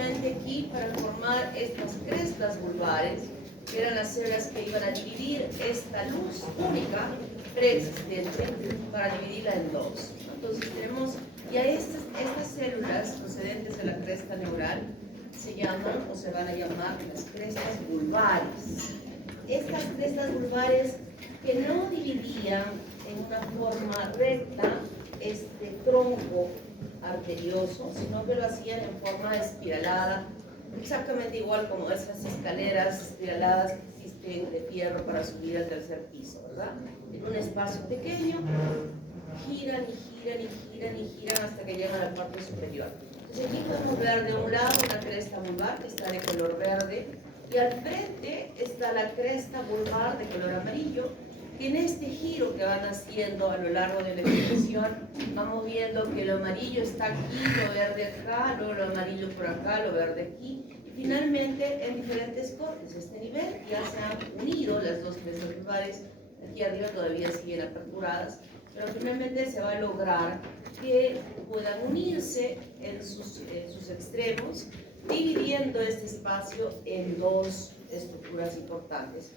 justamente aquí para formar estas crestas vulvares, que eran las células que iban a dividir esta luz única preexistente para dividirla en dos. Entonces tenemos ya estas células procedentes de la cresta neural se llaman o se van a llamar las crestas vulvares. Estas crestas vulvares que no dividían en una forma recta este tronco arterioso, sino que lo hacían en forma espiralada, exactamente igual como esas escaleras espiraladas que existen de fierro para subir al tercer piso, ¿verdad? En un espacio pequeño, giran y giran y giran y giran hasta que llegan a la parte superior. Entonces aquí podemos ver de un lado una cresta vulvar que está de color verde y al frente está la cresta vulvar de color amarillo, que en este giro que van haciendo a lo largo de la expresión vamos viendo que lo amarillo está aquí, lo verde acá, luego lo amarillo por acá, lo verde aquí, y finalmente en diferentes cortes. Este nivel ya se han unido las dos crestas vulvares, aquí arriba todavía siguen aperturadas, pero finalmente se va a lograr que puedan unirse en sus extremos, dividiendo este espacio en dos estructuras importantes.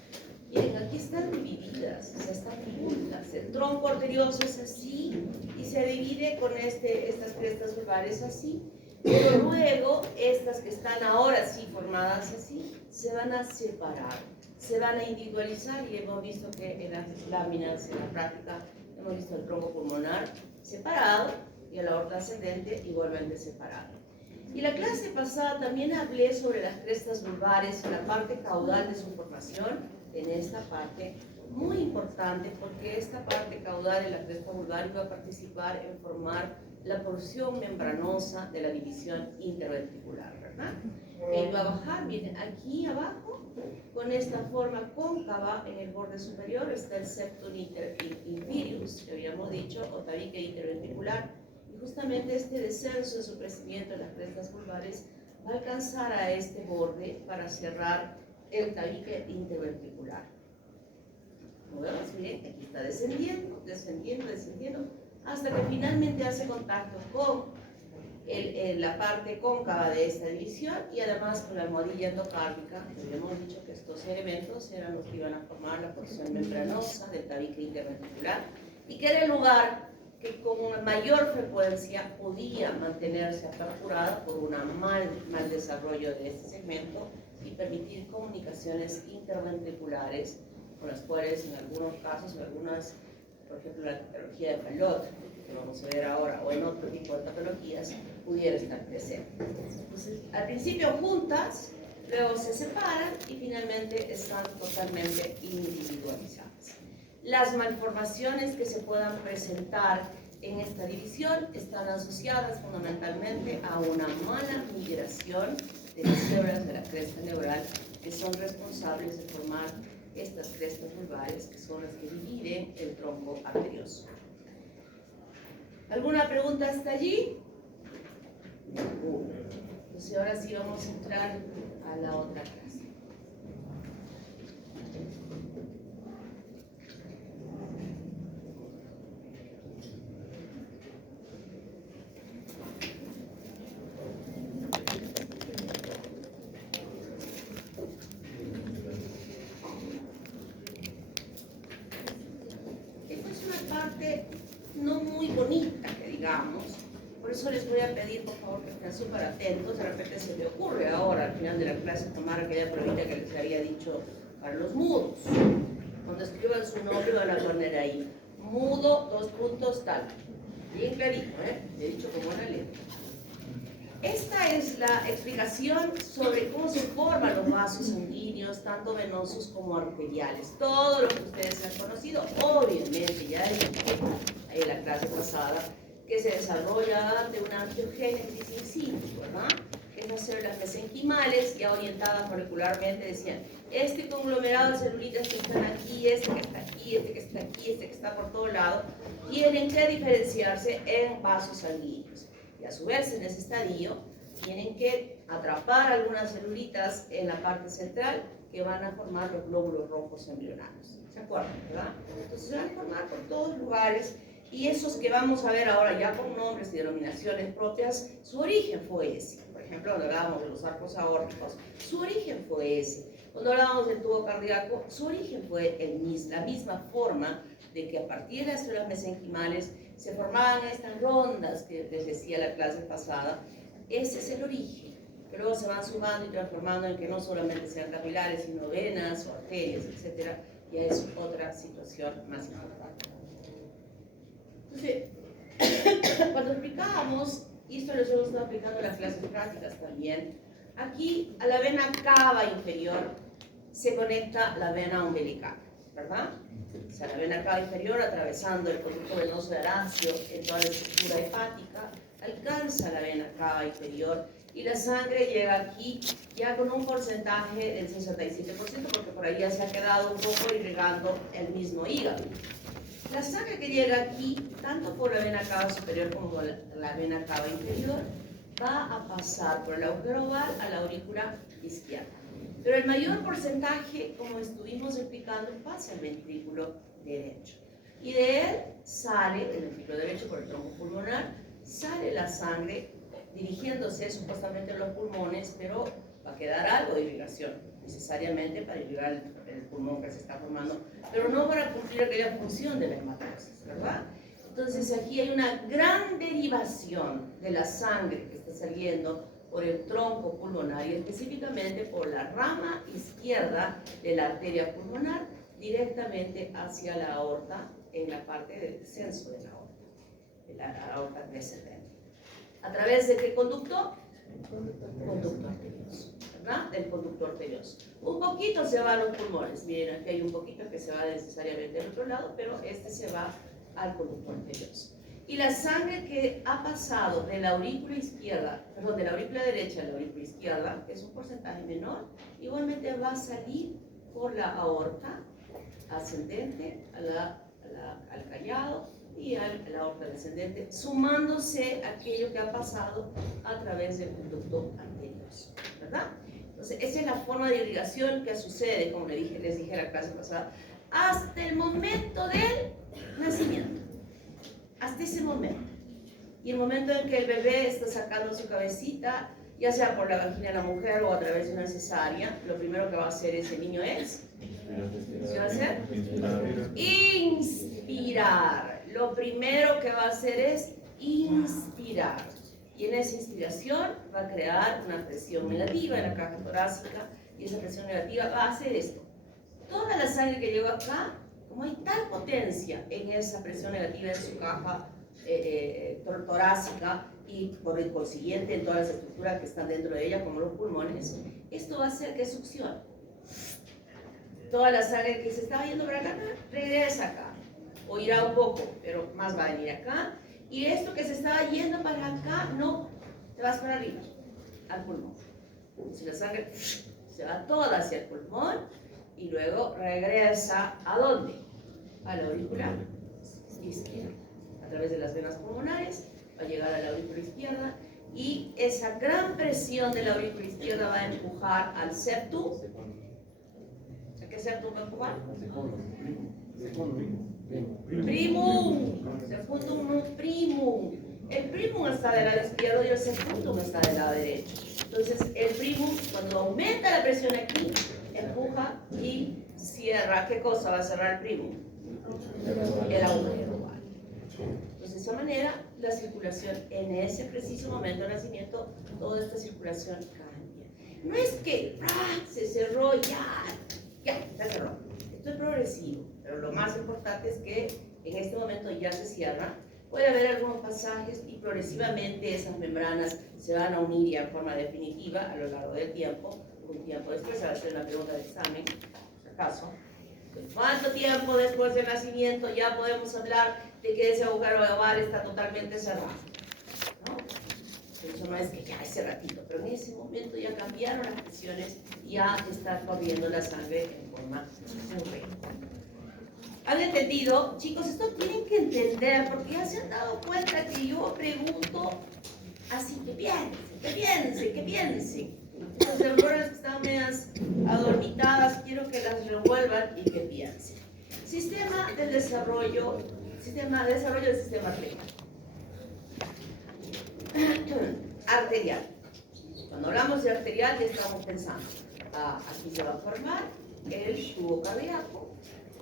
Bien, aquí están divididas, o sea, están juntas. El tronco arterioso es así y se divide con estas crestas vulvares así. Pero luego, estas que están ahora sí formadas así, se van a separar, se van a individualizar y hemos visto que en las láminas, en la práctica, hemos visto el tronco pulmonar separado y el aorta ascendente igualmente separado. Y la clase pasada también hablé sobre las crestas vulvares en la parte caudal de su formación, en esta parte muy importante porque esta parte caudal de la cresta vulvar iba a participar en formar la porción membranosa de la división interventricular, ¿verdad? Que iba a bajar, viene aquí abajo, con esta forma cóncava en el borde superior está el septum inferius, que habíamos dicho, o tabique interventricular, y justamente este descenso de su crecimiento en las crestas vulvares va a alcanzar a este borde para cerrar el tabique interventricular. Como vemos, miren, aquí está descendiendo, descendiendo, descendiendo, hasta que finalmente hace contacto con la parte cóncava de esta división y además con la almohadilla endocárdica. Habíamos dicho que estos elementos eran los que iban a formar la porción membranosa del tabique interventricular y que era el lugar que con una mayor frecuencia podía mantenerse aperturada por un mal desarrollo de este segmento y permitir comunicaciones interventriculares con las cuales en algunos casos, en algunas, por ejemplo la patología de Fallot, que vamos a ver ahora, o en otro tipo de patologías, pudiera estar presente. Entonces, al principio juntas, luego se separan y finalmente están totalmente individualizadas. Las malformaciones que se puedan presentar en esta división están asociadas fundamentalmente a una mala migración de las células de la cresta neural que son responsables de formar estas crestas vulvares que son las que dividen el tronco arterioso. ¿Alguna pregunta hasta allí? Entonces ahora sí vamos a entrar a la otra clase. No muy bonita, que digamos, por eso les voy a pedir por favor que estén súper atentos. De repente se me ocurre ahora al final de la clase tomar aquella pruebita que les había dicho para los mudos. Cuando escriban su nombre van a poner ahí mudo, dos puntos, tal, bien clarito, he dicho como una letra. Esta es la explicación sobre cómo se forman los vasos sanguíneos, tanto venosos como arteriales. Todo lo que ustedes han conocido, obviamente, ya en la clase pasada, que se desarrolla de una angiogénesis in situ, ¿verdad? Esas células mesenquimales, ya orientadas molecularmente, decían, este conglomerado de celulitas que están aquí, este que está aquí, este que está aquí, este que está por todo lado, tienen que diferenciarse en vasos sanguíneos. Y a su vez, en ese estadio, tienen que atrapar algunas celulitas en la parte central que van a formar los glóbulos rojos embrionarios. ¿Se acuerdan, verdad? Entonces se van a formar por todos lugares y esos que vamos a ver ahora ya con nombres y denominaciones propias, su origen fue ese. Por ejemplo, cuando hablábamos de los arcos aórticos, su origen fue ese. Cuando hablábamos del tubo cardíaco, su origen fue la misma forma de que a partir de las células mesenquimales se formaban estas rondas que les decía la clase pasada. Ese es el origen, que luego se van sumando y transformando en que no solamente sean capilares, sino venas o arterias, etc. Ya es otra situación más importante. Entonces, cuando explicábamos, y esto lo hemos estado aplicando en las clases prácticas también, aquí a la vena cava inferior se conecta la vena umbilical, ¿verdad? O sea, la vena cava inferior, atravesando el conducto venoso de Arancio en toda la estructura hepática, alcanza la vena cava inferior y la sangre llega aquí ya con un porcentaje del 67%, porque por ahí ya se ha quedado un poco irrigando el mismo hígado. La sangre que llega aquí, tanto por la vena cava superior como por la vena cava inferior, va a pasar por el agujero oval a la aurícula izquierda. Pero el mayor porcentaje, como estuvimos explicando, pasa al ventrículo derecho. Y de él sale, el ventrículo derecho por el tronco pulmonar, sale la sangre dirigiéndose supuestamente a los pulmones, pero va a quedar algo de irrigación, necesariamente para irrigar el pulmón que se está formando, pero no para cumplir aquella función de la hematosis, ¿verdad? Entonces aquí hay una gran derivación de la sangre que está saliendo por el tronco pulmonar y específicamente por la rama izquierda de la arteria pulmonar directamente hacia la aorta en la parte del descenso de la aorta descendente. ¿A través de qué conducto? Conducto arterioso, ¿verdad? Del conducto arterioso. Un poquito se va a los pulmones. Miren, aquí hay un poquito que se va necesariamente al otro lado, pero este se va al conducto arterioso. Y la sangre que ha pasado de la aurícula izquierda, perdón, de la aurícula derecha a la aurícula izquierda, que es un porcentaje menor, igualmente va a salir por la aorta ascendente al callado y a la aorta descendente, sumándose aquello que ha pasado a través del conducto arterioso, ¿verdad? Entonces, esa es la forma de irrigación que sucede, como les dije la clase pasada, hasta el momento del nacimiento. Hasta ese momento. Y el momento en que el bebé está sacando su cabecita, ya sea por la vagina de la mujer o a través de una cesárea, lo primero que va a hacer ese niño es, ¿qué va a hacer? Inspirar. Lo primero que va a hacer es inspirar. Y en esa inspiración va a crear una presión negativa en la caja torácica, y esa presión negativa va a hacer esto. Toda la sangre que llegó acá, como hay tal potencia en esa presión negativa en su caja torácica y por el consiguiente en todas las estructuras que están dentro de ella, como los pulmones, esto va a hacer que succione. Toda la sangre que se estaba yendo para acá, regresa acá. O irá un poco, pero más va a venir acá. Y esto que se estaba yendo para acá, no, te vas para arriba, al pulmón. Si la sangre se va toda hacia el pulmón y luego regresa ¿a dónde? A la aurícula izquierda. A través de las venas pulmonares va a llegar a la aurícula izquierda y esa gran presión de la aurícula izquierda va a empujar al septum. ¿A qué septum va a empujar? Primum. Septum no primum. El primum está del lado izquierdo y el septum está del lado derecho. Entonces el primum, cuando aumenta la presión aquí, empuja y cierra. ¿Qué cosa va a cerrar el primum? El agujero oval. Entonces de esa manera la circulación en ese preciso momento de nacimiento, toda esta circulación cambia. No es que se cerró ya se cerró. Esto es progresivo, pero lo más importante es que en este momento ya se cierra. Puede haber algunos pasajes y progresivamente esas membranas se van a unir ya en forma definitiva a lo largo del tiempo. Un tiempo después, a hacer una pregunta de examen, por si acaso. ¿Cuánto tiempo después del nacimiento ya podemos hablar de que ese agujero oval está totalmente cerrado? ¿No? Eso no es que ya ese ratito, pero en ese momento ya cambiaron las presiones, ya está corriendo la sangre en forma correcta. ¿Han entendido? Chicos, esto tienen que entender, porque ya se han dado cuenta que yo pregunto así, que piensen. Las neuronas que están medias adormitadas, quiero que las revuelvan y que piensen. Sistema de desarrollo del sistema arterial. hablamos de arterial, ya estamos pensando. Aquí se va a formar el tubo cardíaco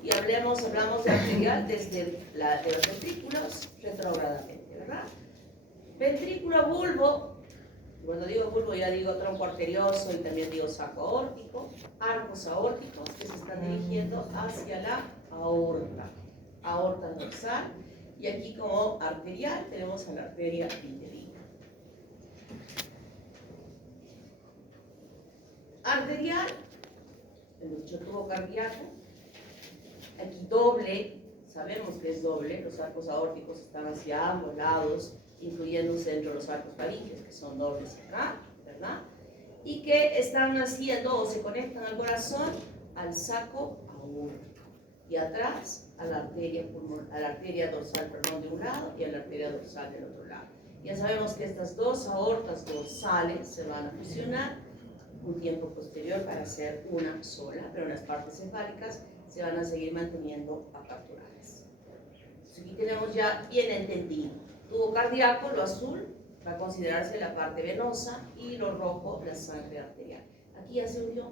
y hablamos de arterial desde de los ventrículos retrogradamente, ¿verdad? Ventrículo bulbo, cuando digo bulbo ya digo tronco arterioso y también digo saco aórtico, arcos aórticos que se están dirigiendo hacia la aorta dorsal, y aquí como arterial tenemos a la arteria vitelina. Arterial, nuestro tubo cardíaco, aquí doble, sabemos que es doble, los arcos aórticos están hacia ambos lados, incluyéndose dentro de los arcos faringes, que son dobles acá, ¿verdad? Y que están haciendo o se conectan al corazón, al saco aórtico, y atrás a la arteria dorsal, perdón, de un lado y a la arteria dorsal del otro lado. Ya sabemos que estas dos aortas dorsales se van a fusionar un tiempo posterior para hacer una sola, pero las partes cefálicas se van a seguir manteniendo capturadas. Aquí tenemos ya bien entendido. Tubo cardíaco, lo azul, va a considerarse la parte venosa y lo rojo, la sangre arterial. Aquí ya se unió.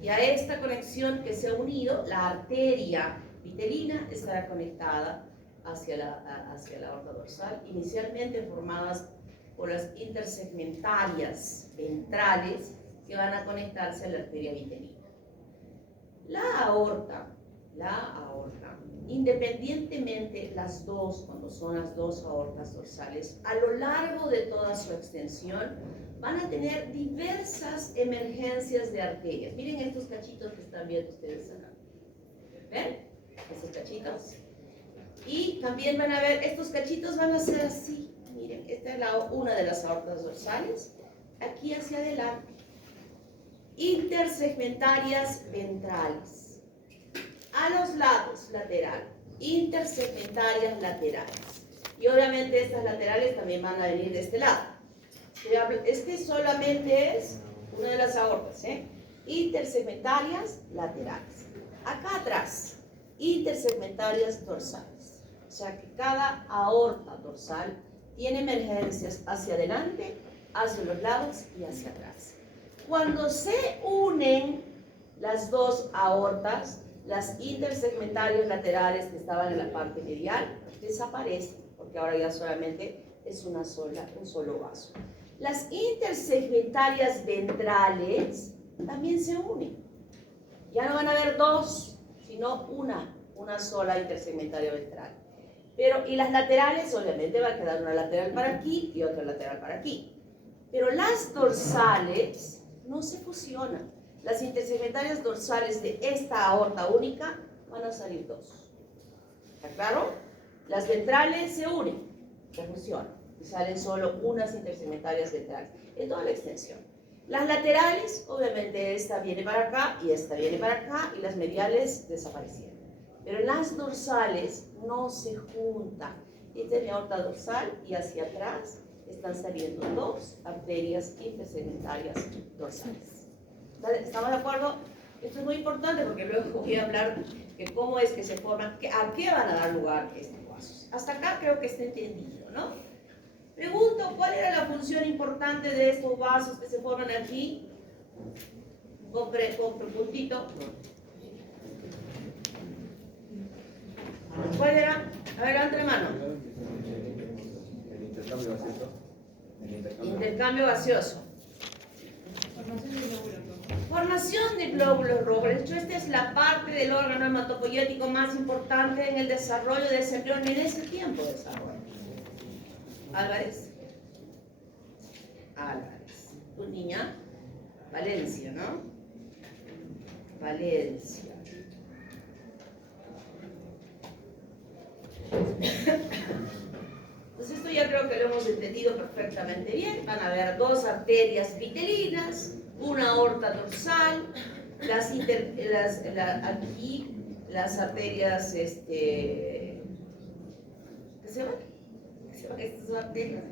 Y a esta conexión que se ha unido, la arteria vitelina estará conectada hacia la aorta dorsal, inicialmente formadas por las intersegmentarias ventrales que van a conectarse a la arteria vitelina. La aorta, independientemente las dos, cuando son las dos aortas dorsales, a lo largo de toda su extensión, van a tener diversas emergencias de arterias. Miren estos cachitos que están viendo ustedes acá. ¿Ven? Estos cachitos. Y también van a ver, estos cachitos van a ser así. Miren, esta es una de las aortas dorsales. Aquí hacia adelante. Intersegmentarias ventrales. A los lados, lateral. Intersegmentarias laterales. Y obviamente estas laterales también van a venir de este lado. Este solamente es una de las aortas, intersegmentarias laterales. Acá atrás, intersegmentarias dorsales. O sea que cada aorta dorsal tiene emergencias hacia adelante, hacia los lados y hacia atrás. Cuando se unen las dos aortas, las intersegmentarias laterales que estaban en la parte medial desaparecen, porque ahora ya solamente es un solo vaso. Las intersegmentarias ventrales también se unen. Ya no van a haber dos, sino una sola intersegmentaria ventral. Y las laterales, obviamente, va a quedar una lateral para aquí y otra lateral para aquí. Pero las dorsales no se fusionan. Las intersegmentarias dorsales de esta aorta única van a salir dos. ¿Está claro? Las ventrales se unen, se fusionan. Y salen solo unas intersegmentarias ventrales en toda la extensión. Las laterales, obviamente esta viene para acá y esta viene para acá, y las mediales desaparecieron. Pero las dorsales no se juntan. Esta es mi aorta dorsal y hacia atrás están saliendo dos arterias intersegmentarias dorsales. ¿Estamos de acuerdo? Esto es muy importante porque luego voy a hablar de cómo es que se forman, a qué van a dar lugar estos vasos. Hasta acá creo que está entendido, ¿no? Pregunto, ¿cuál era la función importante de estos vasos que se forman aquí? Con puntito. ¿Cuál era? A ver, levanta la mano. El intercambio gaseoso. Intercambio gaseoso. Formación de glóbulos rojos. De hecho, esta es la parte del órgano hematopoyético más importante en el desarrollo de ese embrión, en ese tiempo de desarrollo. Álvarez. Tu niña. Valencia, ¿no? Valencia. Pues esto ya creo que lo hemos entendido perfectamente bien. Van a haber dos arterias vitelinas, una aorta dorsal, aquí las arterias, ¿qué se llama? Estas arterias,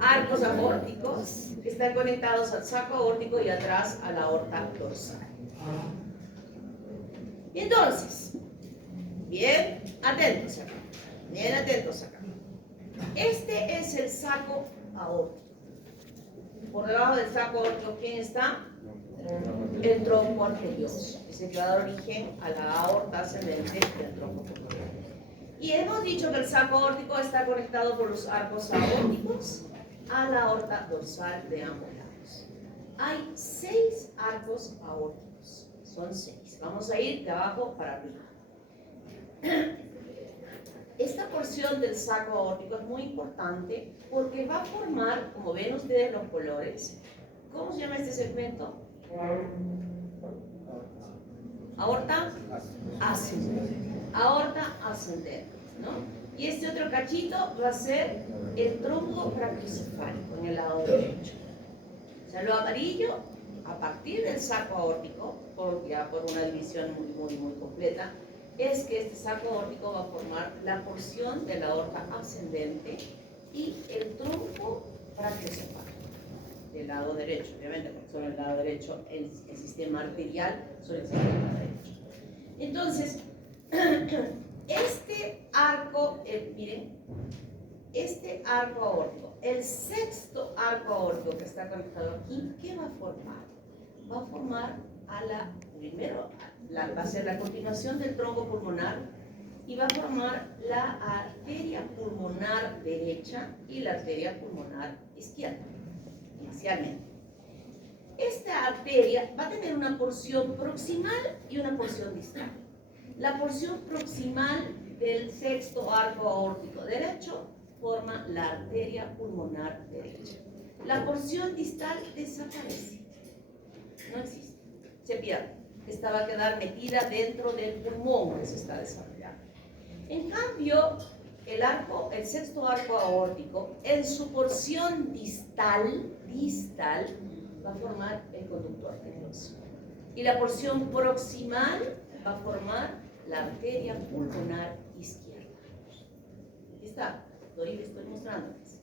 arcos aórticos, que están conectados al saco aórtico y atrás a la aorta dorsal. Y entonces, bien atentos acá, bien atentos acá. Este es el saco aórtico. Por debajo del saco aórtico, ¿quién está? El tronco arterioso, que se va a dar origen a la aorta ascendente del tronco pulmonar. Y hemos dicho que el saco aórtico está conectado por los arcos aórticos a la aorta dorsal de ambos lados. Hay 6 arcos aórticos, son 6. Vamos a ir de abajo para arriba. Esta porción del saco aórtico es muy importante porque va a formar, como ven ustedes los colores, ¿cómo se llama este segmento? Aorta ascendente. Aorta ascendente, ¿no? Y este otro cachito va a ser el tronco brachiocefálico en el lado derecho. O sea, lo amarillo, a partir del saco aórtico, ya por una división muy completa, es que este saco aórtico va a formar la porción de la aorta ascendente y el tronco brachiocefálico del lado derecho, obviamente, porque solo el lado derecho, el sistema arterial solo existe en el lado derecho. Entonces, este arco, miren, este arco aórtico, el sexto arco aórtico que está conectado aquí, ¿qué va a formar? Va a formar va a ser la continuación del tronco pulmonar y va a formar la arteria pulmonar derecha y la arteria pulmonar izquierda, inicialmente. Esta arteria va a tener una porción proximal y una porción distal. La porción proximal del sexto arco aórtico derecho forma la arteria pulmonar derecha. La porción distal desaparece, no existe, se pierde. Esta va a quedar metida dentro del pulmón que se está desarrollando. En cambio, el sexto arco aórtico, en su porción distal va a formar el conducto arterioso. Y la porción proximal va a formar la arteria pulmonar izquierda. Aquí está, estoy mostrándoles.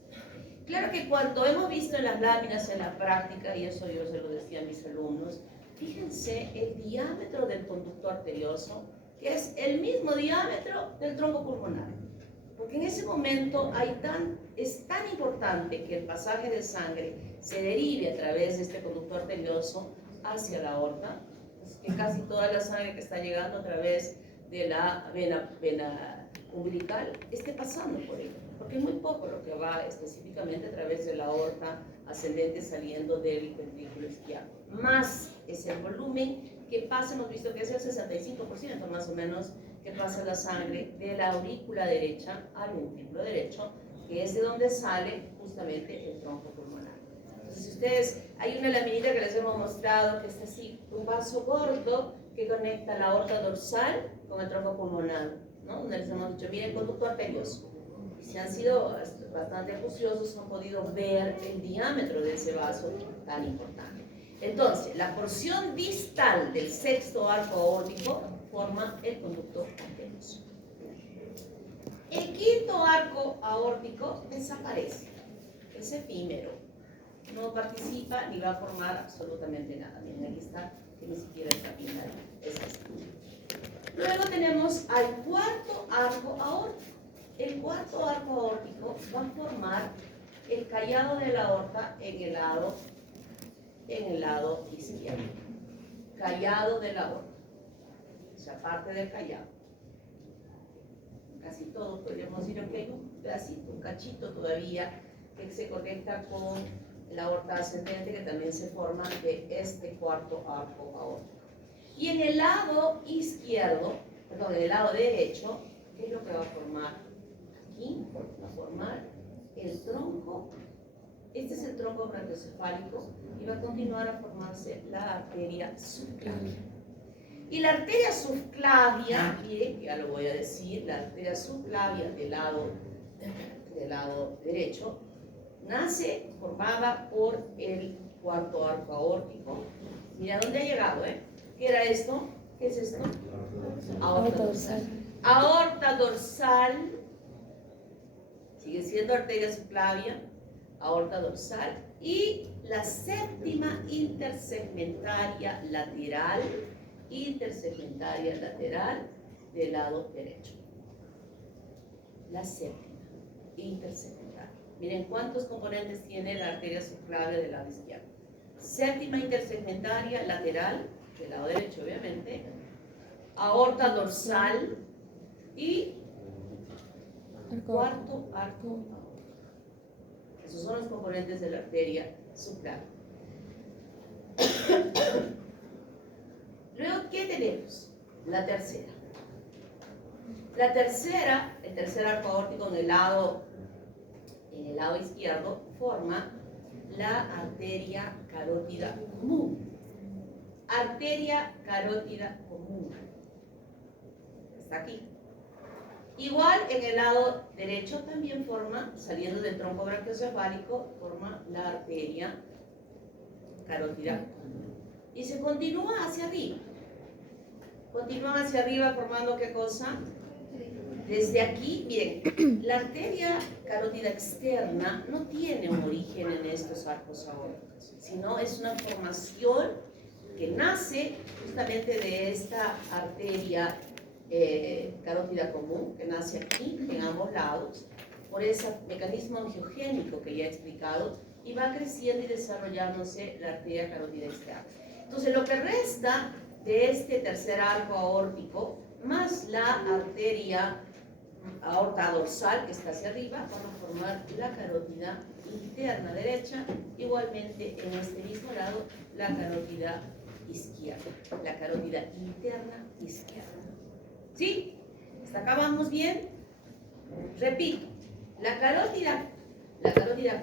Claro que cuando hemos visto en las láminas en la práctica, y eso yo se lo decía a mis alumnos, fíjense el diámetro del conducto arterioso, que es el mismo diámetro del tronco pulmonar. Porque en ese momento es tan importante que el pasaje de sangre se derive a través de este conducto arterioso hacia la aorta, que casi toda la sangre que está llegando a través de la vena umbilical esté pasando por él, porque es muy poco lo que va específicamente a través de la aorta ascendente saliendo del ventrículo izquierdo. Más es el volumen que pasa, hemos visto que es el 65% más o menos, que pasa la sangre de la aurícula derecha al ventrículo derecho, que es de donde sale justamente el tronco pulmonar. Entonces, si ustedes, hay una laminita que les hemos mostrado que es así, un vaso gordo que conecta la aorta dorsal con el tronco pulmonar, ¿no? Donde les hemos dicho, miren, conducto arterioso. Y si han sido bastante acuciosos, han podido ver el diámetro de ese vaso tan importante. Entonces, la porción distal del sexto arco aórtico forma el conducto arterioso. El quinto arco aórtico desaparece, es efímero, no participa ni va a formar absolutamente nada. Miren, aquí está, que ni siquiera está pintado. Luego tenemos al cuarto arco aórtico. El cuarto arco aórtico va a formar el callado de la aorta en el lado izquierdo. Callado de la aorta, o sea, parte del callado. Casi todo podríamos decir que hay un pedacito, un cachito todavía que se conecta con la aorta ascendente, que también se forma de este cuarto arco aórtico. Y en el lado izquierdo, perdón, en el lado derecho, ¿qué es lo que va a formar? Aquí va a formar el tronco. Este es el tronco brachiocefálico y va a continuar a formarse la arteria subclavia. Y la arteria subclavia, miren, ya lo voy a decir, la arteria subclavia del lado derecho nace formada por el cuarto arco aórtico. Mira dónde ha llegado, ¿eh? ¿Qué era esto? ¿Qué es esto? Aorta dorsal. Aorta dorsal, sigue siendo arteria subclavia, aorta dorsal, y la séptima intersegmentaria lateral del lado derecho. La séptima intersegmentaria. Miren cuántos componentes tiene la arteria subclavia del lado izquierdo. Séptima intersegmentaria lateral, del lado derecho obviamente, aorta dorsal y cuarto arco aórtico. Esos son los componentes de la arteria subclavia. Luego, ¿qué tenemos? La tercera. La tercera, el tercer arco aórtico en el lado izquierdo, forma la arteria carótida común. Arteria carótida común. Está aquí. Igual en el lado derecho también forma, saliendo del tronco brachiocefálico, forma la arteria carótida común. Y se continúa hacia arriba. Continúa hacia arriba formando ¿qué cosa? Desde aquí, bien, la arteria carótida externa no tiene un origen en estos arcos aórticos, sino es una formación que nace justamente de esta arteria carótida común, que nace aquí, en ambos lados, por ese mecanismo angiogénico que ya he explicado, y va creciendo y desarrollándose la arteria carótida externa. Entonces, lo que resta de este tercer arco aórtico, más la arteria aorta dorsal que está hacia arriba, van a formar la carótida interna derecha, igualmente en este mismo lado la carótida izquierda, la carótida interna izquierda. ¿Sí? ¿Hasta acá vamos bien? Repito, la carótida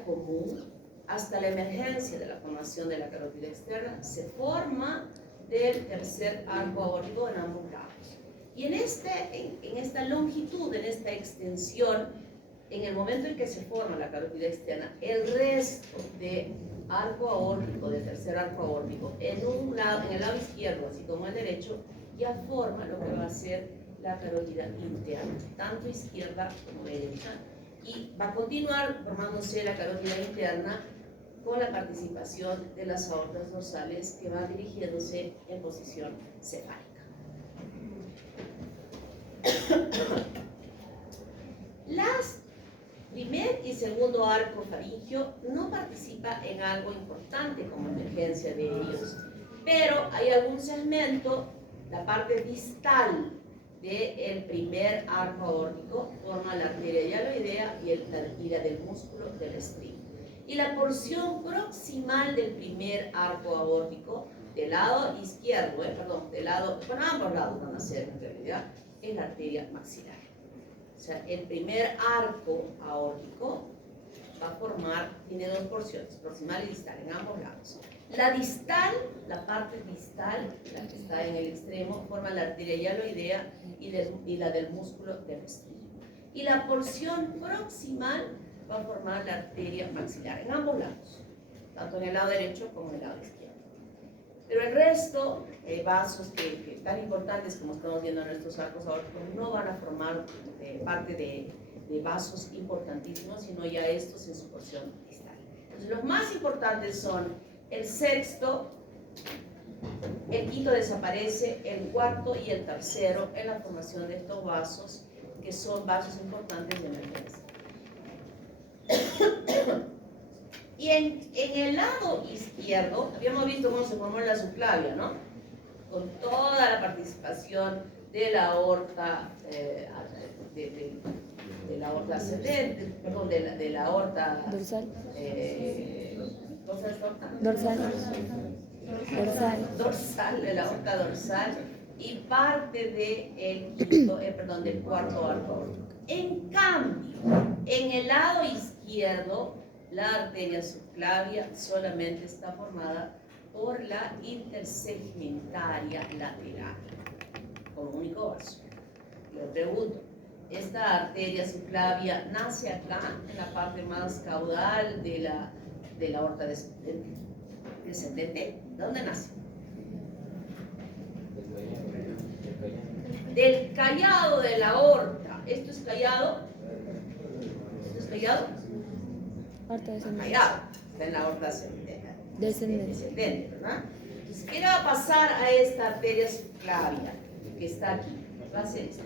común, hasta la emergencia de la formación de la carótida externa, se forma del tercer arco aórtico en ambos lados. Y en esta longitud, en esta extensión, en el momento en que se forma la carótida externa, el resto de arco aórtico, del tercer arco aórtico, en el lado izquierdo, así como el derecho, ya forma lo que va a ser la carótida interna, tanto izquierda como derecha, y va a continuar formándose la carótida interna con la participación de las aortas dorsales que van dirigiéndose en posición cefálica. Las primer y segundo arco faríngeo no participa en algo importante como emergencia de ellos, pero hay algún segmento, la parte distal del primer arco aórtico forma la arteria hialoidea y la del músculo del estribo. Y la porción proximal del primer arco aórtico, del lado izquierdo, ambos lados van a ser en realidad, es la arteria maxilar. O sea, el primer arco aórtico va a formar, tiene dos porciones, proximal y distal, en ambos lados. La distal, la parte distal, la que está en el extremo, forma la arteria hialoidea y la del músculo del estribo. Y la porción proximal va a formar la arteria maxilar, en ambos lados, tanto en el lado derecho como en el lado izquierdo. Pero el resto, vasos que tan importantes como estamos viendo en nuestros arcos aórticos, no van a formar parte de vasos importantísimos, sino ya estos en su porción distal. Entonces, los más importantes son el sexto, el quinto desaparece, el cuarto y el tercero en la formación de estos vasos, que son vasos importantes de emergencia. Y en el lado izquierdo, habíamos visto cómo se formó la subclavia, ¿no? Con toda la participación de la aorta, de la aorta ascendente, perdón, de la aorta dorsal. ¿Cómo se llama? Dorsal. De la aorta dorsal y parte del cuarto arco. En cambio, en el lado izquierdo, la arteria subclavia solamente está formada por la intersegmentaria lateral, como único vaso. Le pregunto, ¿esta arteria subclavia nace acá, en la parte más caudal de la aorta descendente? ¿De dónde nace? Del callado de la aorta. ¿Esto es callado? ¿Esto es callado? Aorta descendente. Callado. Está en la aorta descendente, ¿verdad? Entonces, ¿qué le va a pasar a esta arteria subclavia que está aquí? Va a ser esto.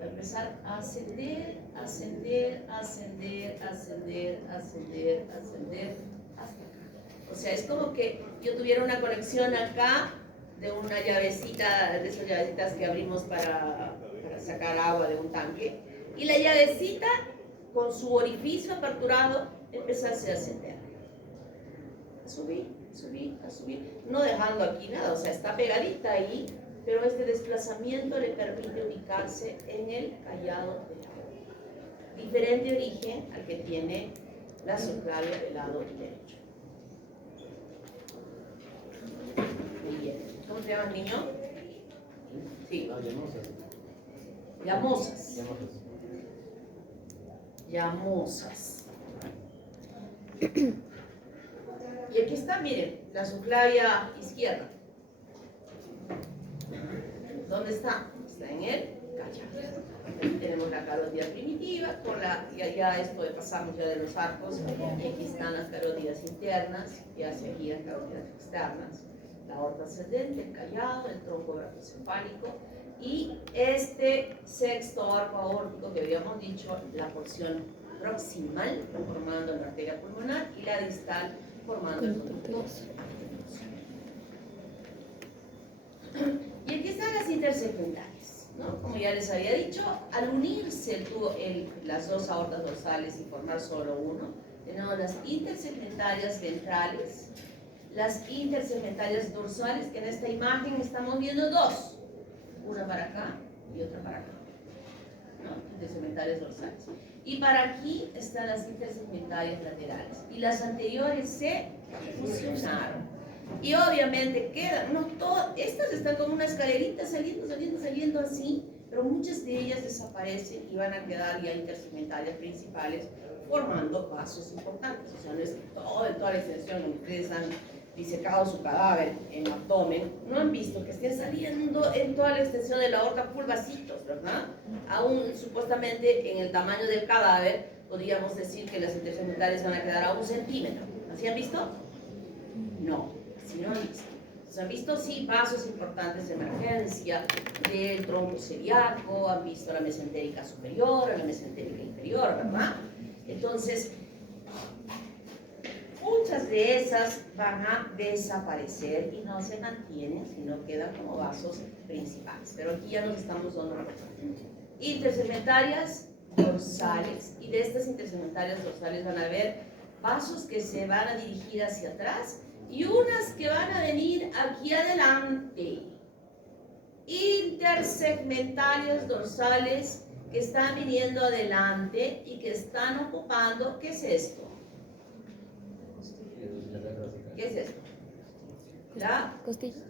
Va a empezar a ascender, ascender, ascender, ascender, ascender, ascender, hasta acá. O sea, es como que yo tuviera una conexión acá de una llavecita, de esas llavecitas que abrimos para sacar agua de un tanque, y la llavecita con su orificio aperturado empezase a ascender, a subir, a subir, a subir, no dejando aquí nada, o sea, está pegadita ahí, pero este desplazamiento le permite ubicarse en el callado del agua. Diferente origen al que tiene la subclavia del lado derecho. Muy bien. ¿Cómo se llama, niño? Sí. Llamosas. Llamosas. Y aquí está, miren, la subclavia izquierda. ¿Dónde está? Está en el callado. Aquí tenemos la carótida primitiva, con ya esto de pasamos ya de los arcos, y aquí están las carótidas internas, y hacia aquí las carótidas externas, la aorta ascendente, el callado, el tronco brachiocefálico, y este sexto arco aórtico que habíamos dicho, la porción proximal formando la arteria pulmonar y la distal formando el conducto. Y aquí están las intersegmentales, ¿no? Como ya les había dicho, al unirse las dos aortas dorsales y formar solo uno, tenemos las intersegmentarias ventrales, las intersegmentarias dorsales, que en esta imagen estamos viendo dos, una para acá y otra para acá, ¿no? Intersegmentarias dorsales. Y para aquí están las intersegmentarias laterales, y las anteriores se fusionaron. Y obviamente quedan, no todas, estas están como una escalerita saliendo, saliendo, saliendo así, pero muchas de ellas desaparecen y van a quedar ya intersegmentarias principales formando vasos importantes. O sea, no es que toda la extensión, ustedes han disecado su cadáver en abdomen, no han visto que estén saliendo en toda la extensión de la aorta pulvacitos, ¿verdad? Aún supuestamente en el tamaño del cadáver podríamos decir que las intersegmentarias van a quedar a 1 centímetro. ¿Así han visto? No. Si no han visto. Han visto, sí, vasos importantes de emergencia del tronco celíaco, han visto la mesentérica superior, la mesentérica inferior, ¿verdad? Entonces, muchas de esas van a desaparecer y no se mantienen, sino quedan como vasos principales. Pero aquí ya nos estamos dando una cosa. Intersegmentarias dorsales, y de estas intersegmentarias dorsales van a haber vasos que se van a dirigir hacia atrás y unas que van a venir aquí adelante. Intersegmentarias dorsales que están viniendo adelante y que están ocupando, ¿qué es esto? ¿Qué es esto? La costilla.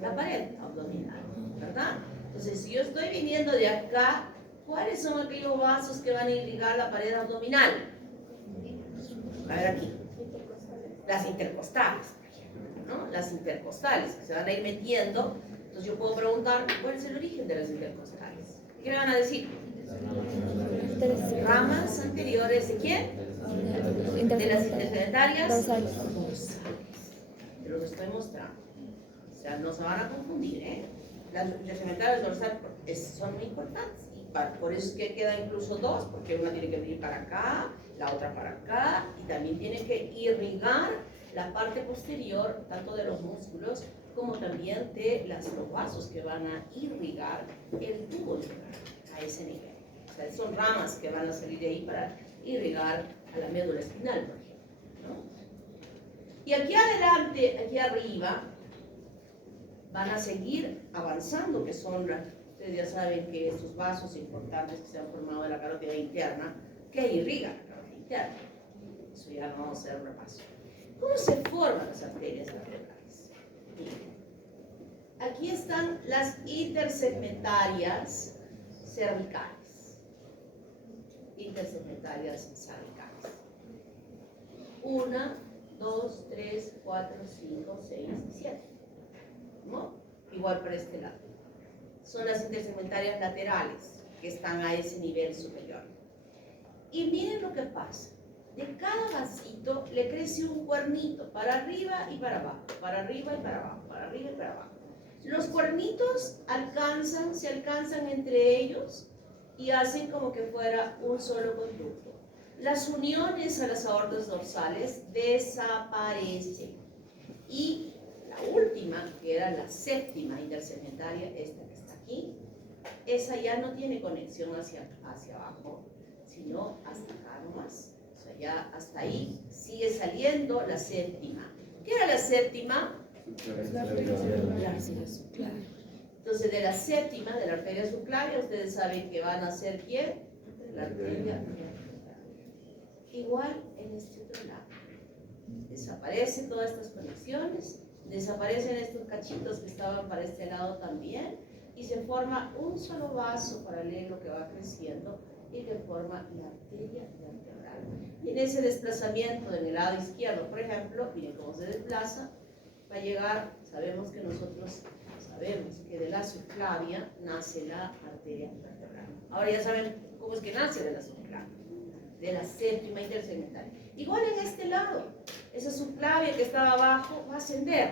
La pared abdominal, ¿verdad? Entonces, si yo estoy viniendo de acá, ¿cuáles son aquellos vasos que van a irrigar la pared abdominal? A ver aquí. Las intercostales, ¿no? Las intercostales que se van a ir metiendo. Entonces yo puedo preguntar, ¿cuál es el origen de las intercostales? ¿Qué le van a decir? Ramas anteriores, ¿de quién? De las intersegmentarias dorsales. Te los estoy mostrando. O sea, no se van a confundir, ¿eh? Las intersegmentarias dorsales son muy importantes. Y por eso es que quedan incluso dos, porque una tiene que venir para acá, la otra para acá, y también tiene que irrigar la parte posterior, tanto de los músculos como también de los vasos que van a irrigar el tubo neural a ese nivel. O sea, son ramas que van a salir de ahí para irrigar a la médula espinal, por ejemplo, ¿no? Y aquí adelante, aquí arriba, van a seguir avanzando, que son, ustedes ya saben que estos vasos importantes que se han formado en la carótida interna, que irrigan la carótida interna. Eso ya no vamos a hacer un repaso. ¿Cómo se forman las arterias cerebrales? Aquí están las intersegmentarias cervicales. Intersegmentarias cervicales. 1, 2, 3, 4, 5, 6 y 7. ¿No? Igual para este lado. Son las intersegmentarias laterales que están a ese nivel superior. Y miren lo que pasa. De cada vasito le crece un cuernito para arriba y para abajo, para arriba y para abajo, para arriba y para abajo. Los cuernitos se alcanzan entre ellos y hacen como que fuera un solo conducto. Las uniones a las aortas dorsales desaparecen. Y la última, que era la séptima intersegmentaria, esta que está aquí, esa ya no tiene conexión hacia abajo, sino hasta acá nomás. O sea, ya hasta ahí sigue saliendo la séptima. ¿Qué era la séptima? La arteria subclavia. Entonces, de la séptima, de la arteria subclavia, ustedes saben que van a ser ¿quién? La arteria. Igual en este otro lado. Desaparecen todas estas conexiones, desaparecen estos cachitos que estaban para este lado también, y se forma un solo vaso paralelo que va creciendo y que forma la arteria vertebral. Y en ese desplazamiento en el lado izquierdo, por ejemplo, miren cómo se desplaza, va a llegar, sabemos que nosotros sabemos que de la subclavia nace la arteria vertebral. Ahora ya saben cómo es que nace de la subclavia, de la séptima intersegmentaria. Igual en este lado, esa subclavia que estaba abajo va a ascender,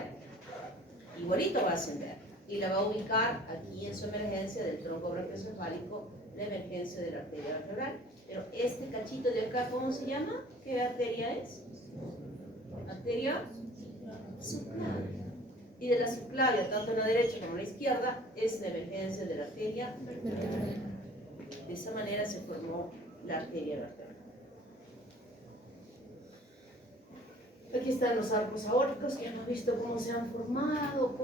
igualito va a ascender, y la va a ubicar aquí en su emergencia del tronco brachiocefálico, la emergencia de la arteria vertebral. Pero este cachito de acá, ¿cómo se llama? ¿Qué arteria es? Arteria subclavia. Y de la subclavia, tanto en la derecha como en la izquierda, es la emergencia de la arteria vertebral. De esa manera se formó la arteria vertebral. Aquí están los arcos aórticos, que hemos visto cómo se han formado,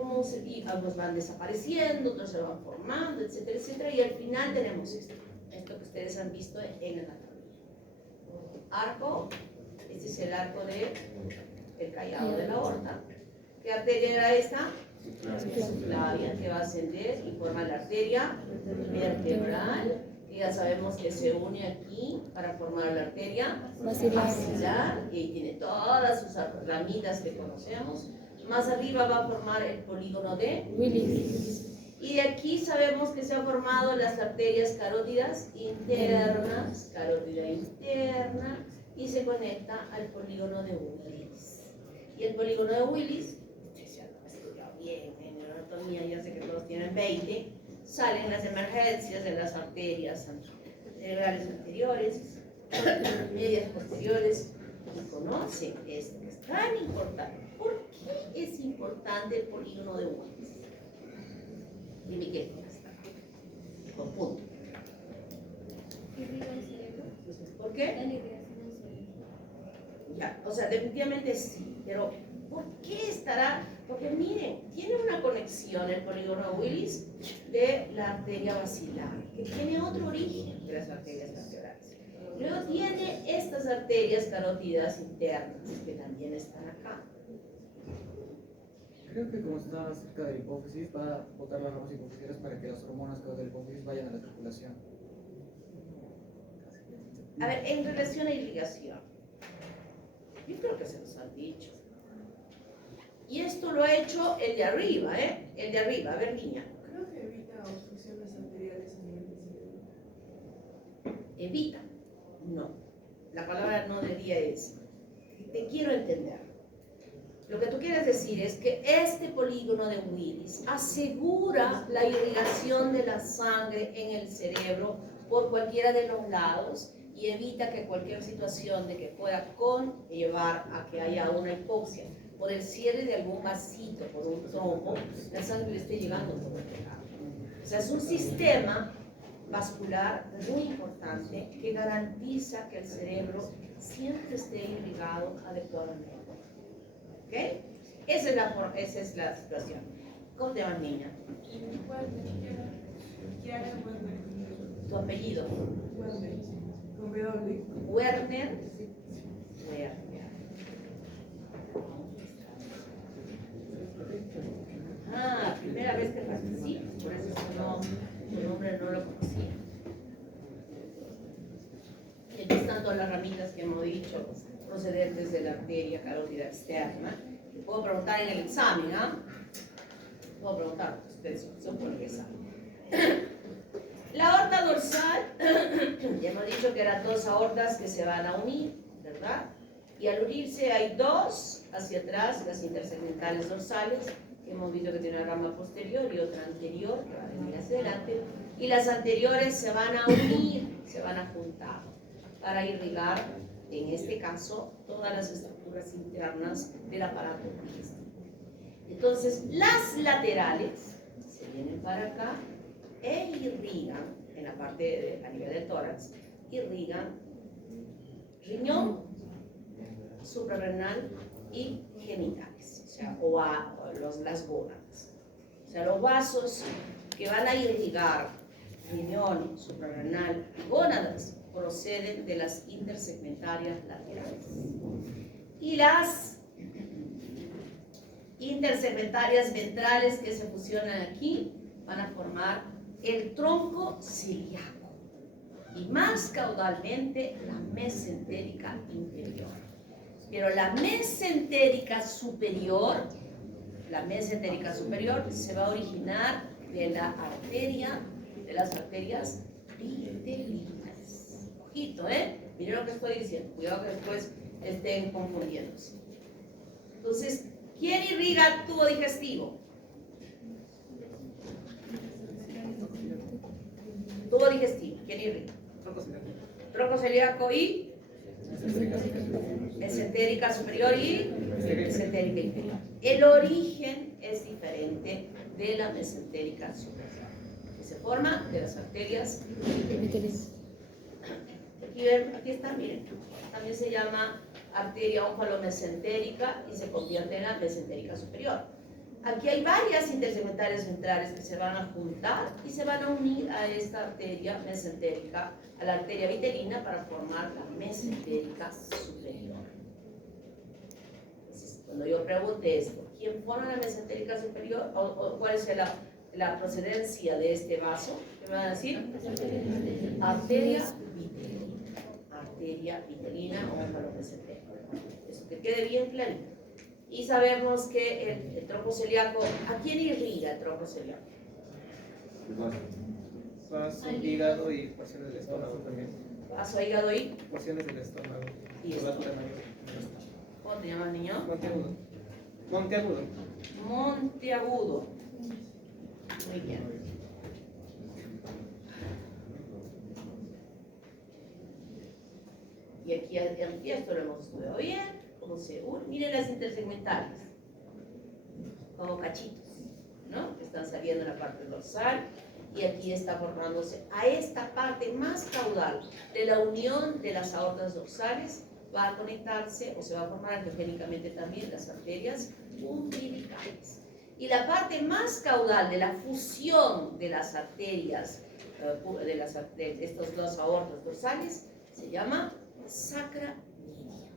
y algunos van desapareciendo, otros se van formando, etcétera, etcétera. Y al final tenemos esto que ustedes han visto en la anatomía. Arco, este es el arco del callado de la aorta. ¿Qué arteria era esta? Subclavia, que va a ascender y forma la arteria vertebral. Y ya sabemos que se une aquí para formar la arteria basilar, y ahí tiene todas sus ramitas que conocemos. Más arriba va a formar el polígono de Willis. Y de aquí sabemos que se han formado las arterias carótidas internas, carótida interna, y se conecta al polígono de Willis. Y el polígono de Willis, ustedes ya lo han estudiado bien en la anatomía, ya sé que todos tienen 20, salen las emergencias de las arterias cerebrales anteriores, medias posteriores, y conocen esto que es tan importante. ¿Por qué es importante el polígono de Willis? Dime qué es. Con punto. ¿Por qué? Ya, o sea, definitivamente sí, pero ¿por qué estará? Porque miren, tiene una conexión el polígono Willis de la arteria basilar, que tiene otro origen que las arterias vertebrales. Luego tiene estas arterias carótidas internas, que también están acá. Creo que como está cerca de la hipófisis, va a botar las ramas hipofisarias para que las hormonas que van de la hipófisis vayan a la circulación. A ver, en relación a irrigación, yo creo que se nos han dicho. Y esto lo ha hecho el de arriba, ¿eh? El de arriba, a ver, niña. Creo que evita obstrucciones arteriales a nivel del cerebro. Evita. No. La palabra no diría eso. Te quiero entender. Lo que tú quieres decir es que este polígono de Willis asegura la irrigación de la sangre en el cerebro por cualquiera de los lados y evita que cualquier situación de que pueda conllevar a que haya una hipoxia por el cierre de algún vasito, por un trombo, la sangre le esté llegando por otro lado. O sea, es un sistema vascular muy importante que garantiza que el cerebro siempre esté irrigado adecuadamente. ¿Ok? Esa es la situación. ¿Cómo te llamas, niña? Tu apellido. Werner. Ah, primera vez que participas, por eso tu nombre no lo conocía. Y aquí están todas las ramitas que hemos dicho, procedentes de la arteria carótida externa. Puedo preguntar en el examen, ¿ah? Puedo preguntar, ustedes suponen que saben. La aorta dorsal, ya hemos dicho que eran dos aortas que se van a unir, ¿verdad? Y al unirse hay dos hacia atrás, las intersegmentales dorsales, Hemos visto que tiene una rama posterior y otra anterior que va a venir hacia adelante. Y las anteriores se van a unir, se van a juntar para irrigar, en este caso, todas las estructuras internas del aparato digestivo. Entonces, las laterales se vienen para acá e irrigan, en la parte a nivel del tórax, irrigan riñón, suprarrenal y genitales, o sea, las gónadas. O sea, los vasos que van a irrigar riñón, suprarrenal y gónadas proceden de las intersegmentarias laterales. Y las intersegmentarias ventrales que se fusionan aquí van a formar el tronco ciliaco y más caudalmente la mesentérica inferior. Pero la mesentérica superior se va a originar de la arteria, de las arterias vitelinas. Ojito, miren lo que estoy diciendo, cuidado que después estén confundiéndose. Entonces, ¿quién irriga el tubo digestivo? Tubo digestivo, ¿quién irriga? Tronco celíaco y mesentérica superior y mesentérica inferior. El origen es diferente de la mesentérica superior, que se forma de las arterias vitelinas. Aquí está, miren, también se llama arteria ónfalo-mesentérica y se convierte en la mesentérica superior. Aquí hay varias intersegmentarias ventrales que se van a juntar y se van a unir a esta arteria mesentérica, a la arteria vitelina, para formar la mesentérica superior. Entonces, cuando yo pregunte esto, ¿quién forma la mesentérica superior? ¿O cuál es la procedencia de este vaso? ¿Qué me van a decir? Arteria vitelina. Arteria vitelina o ónfalo-mesentérica. Eso que quede bien clarito. Y sabemos que el tronco celíaco, ¿a quién irriga el tronco celíaco? Vaso, hígado y porciones del estómago también. Vaso, hígado y Porciones del estómago. Y ¿cómo te llamas, niño? Monteagudo. Monteagudo. Monteagudo. Muy bien. Y aquí esto lo hemos estudiado bien. Como se unen, miren las intersegmentales, como cachitos, ¿no? Que están saliendo en la parte dorsal y aquí está formándose a esta parte más caudal de la unión de las aortas dorsales. Va a conectarse o se va a formar angiogénicamente también las arterias umbilicales. Y la parte más caudal de la fusión de las arterias, de estos dos aortas dorsales, se llama sacra media.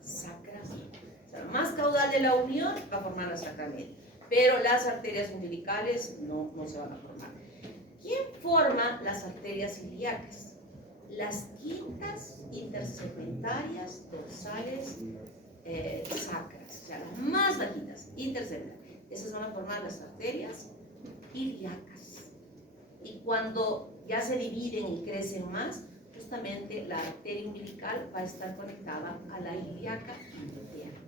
Sacra media. O sea, la más caudal de la unión va a formar la sacra media. Pero las arterias umbilicales no se van a formar. ¿Quién forma las arterias ilíacas? Las quintas intersegmentarias dorsales sacras, o sea, las más bajitas, intersegmentarias. Esas van a formar las arterias ilíacas. Y cuando ya se dividen y crecen más, justamente la arteria umbilical va a estar conectada a la ilíaca interna,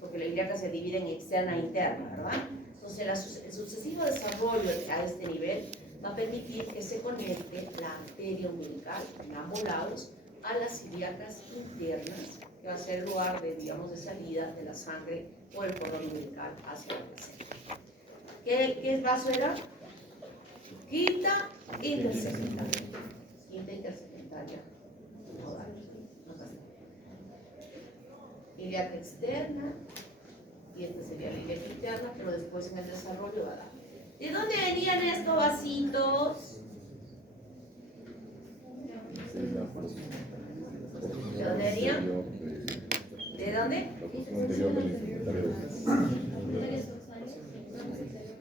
porque la ilíaca se divide en externa e interna, ¿verdad? Entonces, el sucesivo desarrollo a este nivel va a permitir que se conecte la arteria umbilical en ambos lados a las ilíacas internas, que va a ser el lugar de, digamos, de salida de la sangre por el cordón umbilical hacia la placenta. ¿Qué vaso era? Quinta intersegmentaria. Quinta intersegmentaria nodal. Ilíaca externa, y esta sería la ilíaca interna, pero después en el desarrollo va a dar. ¿De dónde venían estos vasitos? ¿De dónde venían? ¿De dónde?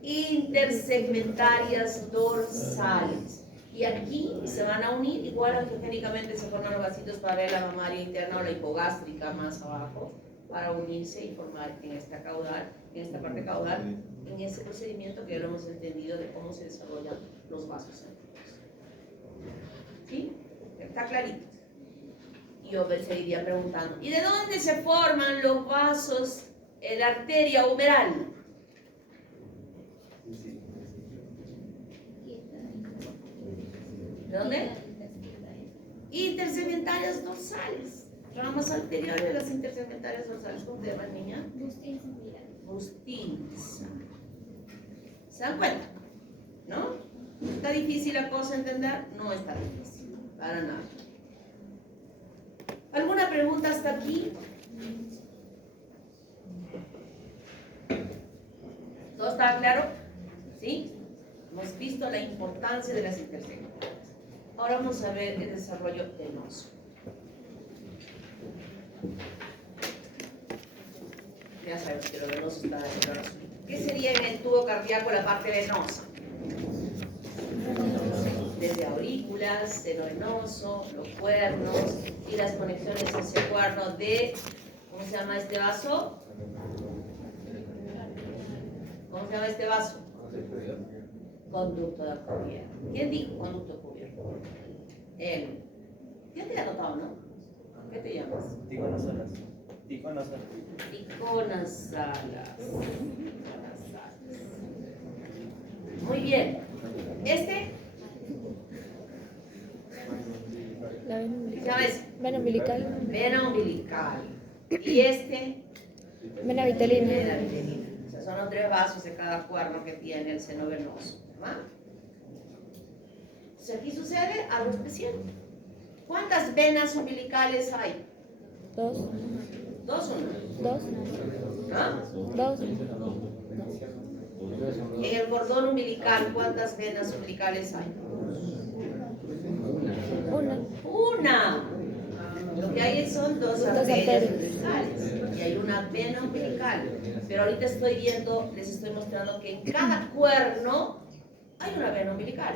Intersegmentarias dorsales. Y aquí se van a unir, igual angiogénicamente se forman los vasitos para ver la mamaria interna o la hipogástrica más abajo, para unirse y formar en esta caudal, en esta parte caudal, en ese procedimiento que ya lo hemos entendido de cómo se desarrollan los vasos sanguíneos. ¿Sí? Está clarito. Y yo me seguiría preguntando, ¿y de dónde se forman los vasos, la arteria humeral? ¿De dónde? Intersegmentarias dorsales. Ramas anteriores de las intersegmentarias dorsales. ¿Cómo te llamas, niña? Bustinza. ¿Se dan cuenta? ¿No? ¿Está difícil la cosa entender? No está difícil, para nada. ¿Alguna pregunta hasta aquí? ¿Todo está claro? ¿Sí? Hemos visto la importancia de las intersegmentarias. Ahora vamos a ver el desarrollo venoso. Ya sabemos que lo venoso está dentro. ¿Qué sería en el tubo cardíaco la parte venosa? Desde aurículas, seno venoso, los cuernos y las conexiones hacia el cuerno de, ¿cómo se llama este vaso? ¿Cómo se llama este vaso? Conducto de cubierto. ¿Quién dijo conducto cubierto? Él. ¿Quién te ha notado, no? ¿Qué te llamas? Ticonasalas. Ticonasalas. Ticonasalas. Muy bien. Este, La vena ¿qué se umbilical. llama ese? Vena umbilical. Vena umbilical. Y este, Vena vitelina. vena vitelina. O sea, son los 3 vasos de cada cuerno que tiene el seno venoso. ¿Verdad? O sea, aquí sucede algo especial. ¿Cuántas venas umbilicales hay? 2. 2 o no. 2. ¿Ah? 2. En el cordón umbilical, ¿cuántas venas umbilicales hay? 1. ¡Una! Lo que hay son 2 arterias arterias. umbilicales y hay una vena umbilical. Pero ahorita estoy viendo, les estoy mostrando que en cada cuerno hay una vena umbilical.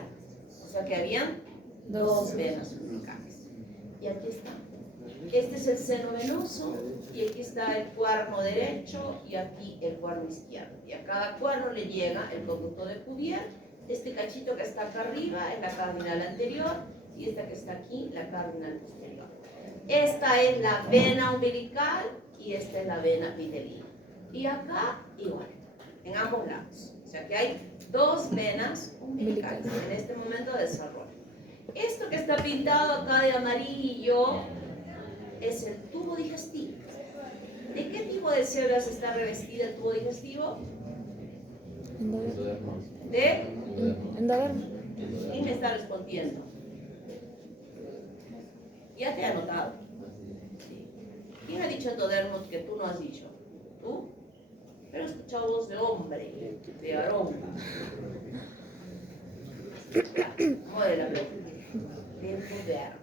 O sea que habían 2 venas umbilicales. Y aquí está. Este es el seno venoso y aquí está el cuerno derecho y aquí el cuerno izquierdo. Y a cada cuerno le llega el conducto de Cuvier. Este cachito que está acá arriba es la cardinal anterior y esta que está aquí, la cardinal posterior. Esta es la vena umbilical y esta es la vena vitelina. Y acá igual, en ambos lados. O sea que hay 2 venas umbilicales en este momento de desarrollo. Esto que está pintado acá de amarillo es el tubo digestivo. ¿De qué tipo de células está revestida el tubo digestivo? De... Endodermo. ¿Quién me está respondiendo? Ya te he anotado. ¿Quién ha dicho endodermo que tú no has dicho? ¿Tú? Pero he escuchado voz de hombre, de varón. Modela, de endodermo.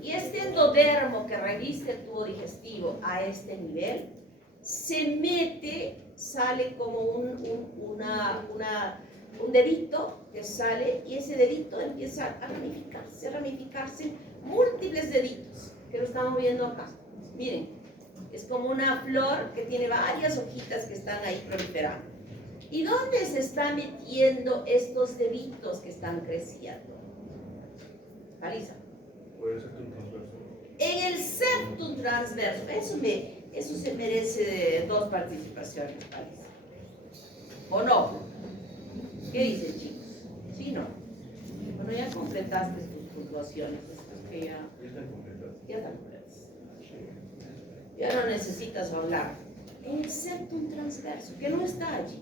Y este endodermo que reviste el tubo digestivo a este nivel, se mete, sale como un dedito que sale y ese dedito empieza a ramificarse, múltiples deditos, que lo estamos viendo acá. Miren, es como una flor que tiene varias hojitas que están ahí proliferando. ¿Y dónde se están metiendo estos deditos que están creciendo? Marisa. En el septum transverso. Eso se merece de 2 participaciones, Marisa. ¿O no? ¿Qué dicen, chicos? ¿Sí o no? Bueno, ya completaste tus puntuaciones. Es que ya están completas. Ya no necesitas hablar. En el septum transverso, que no está allí.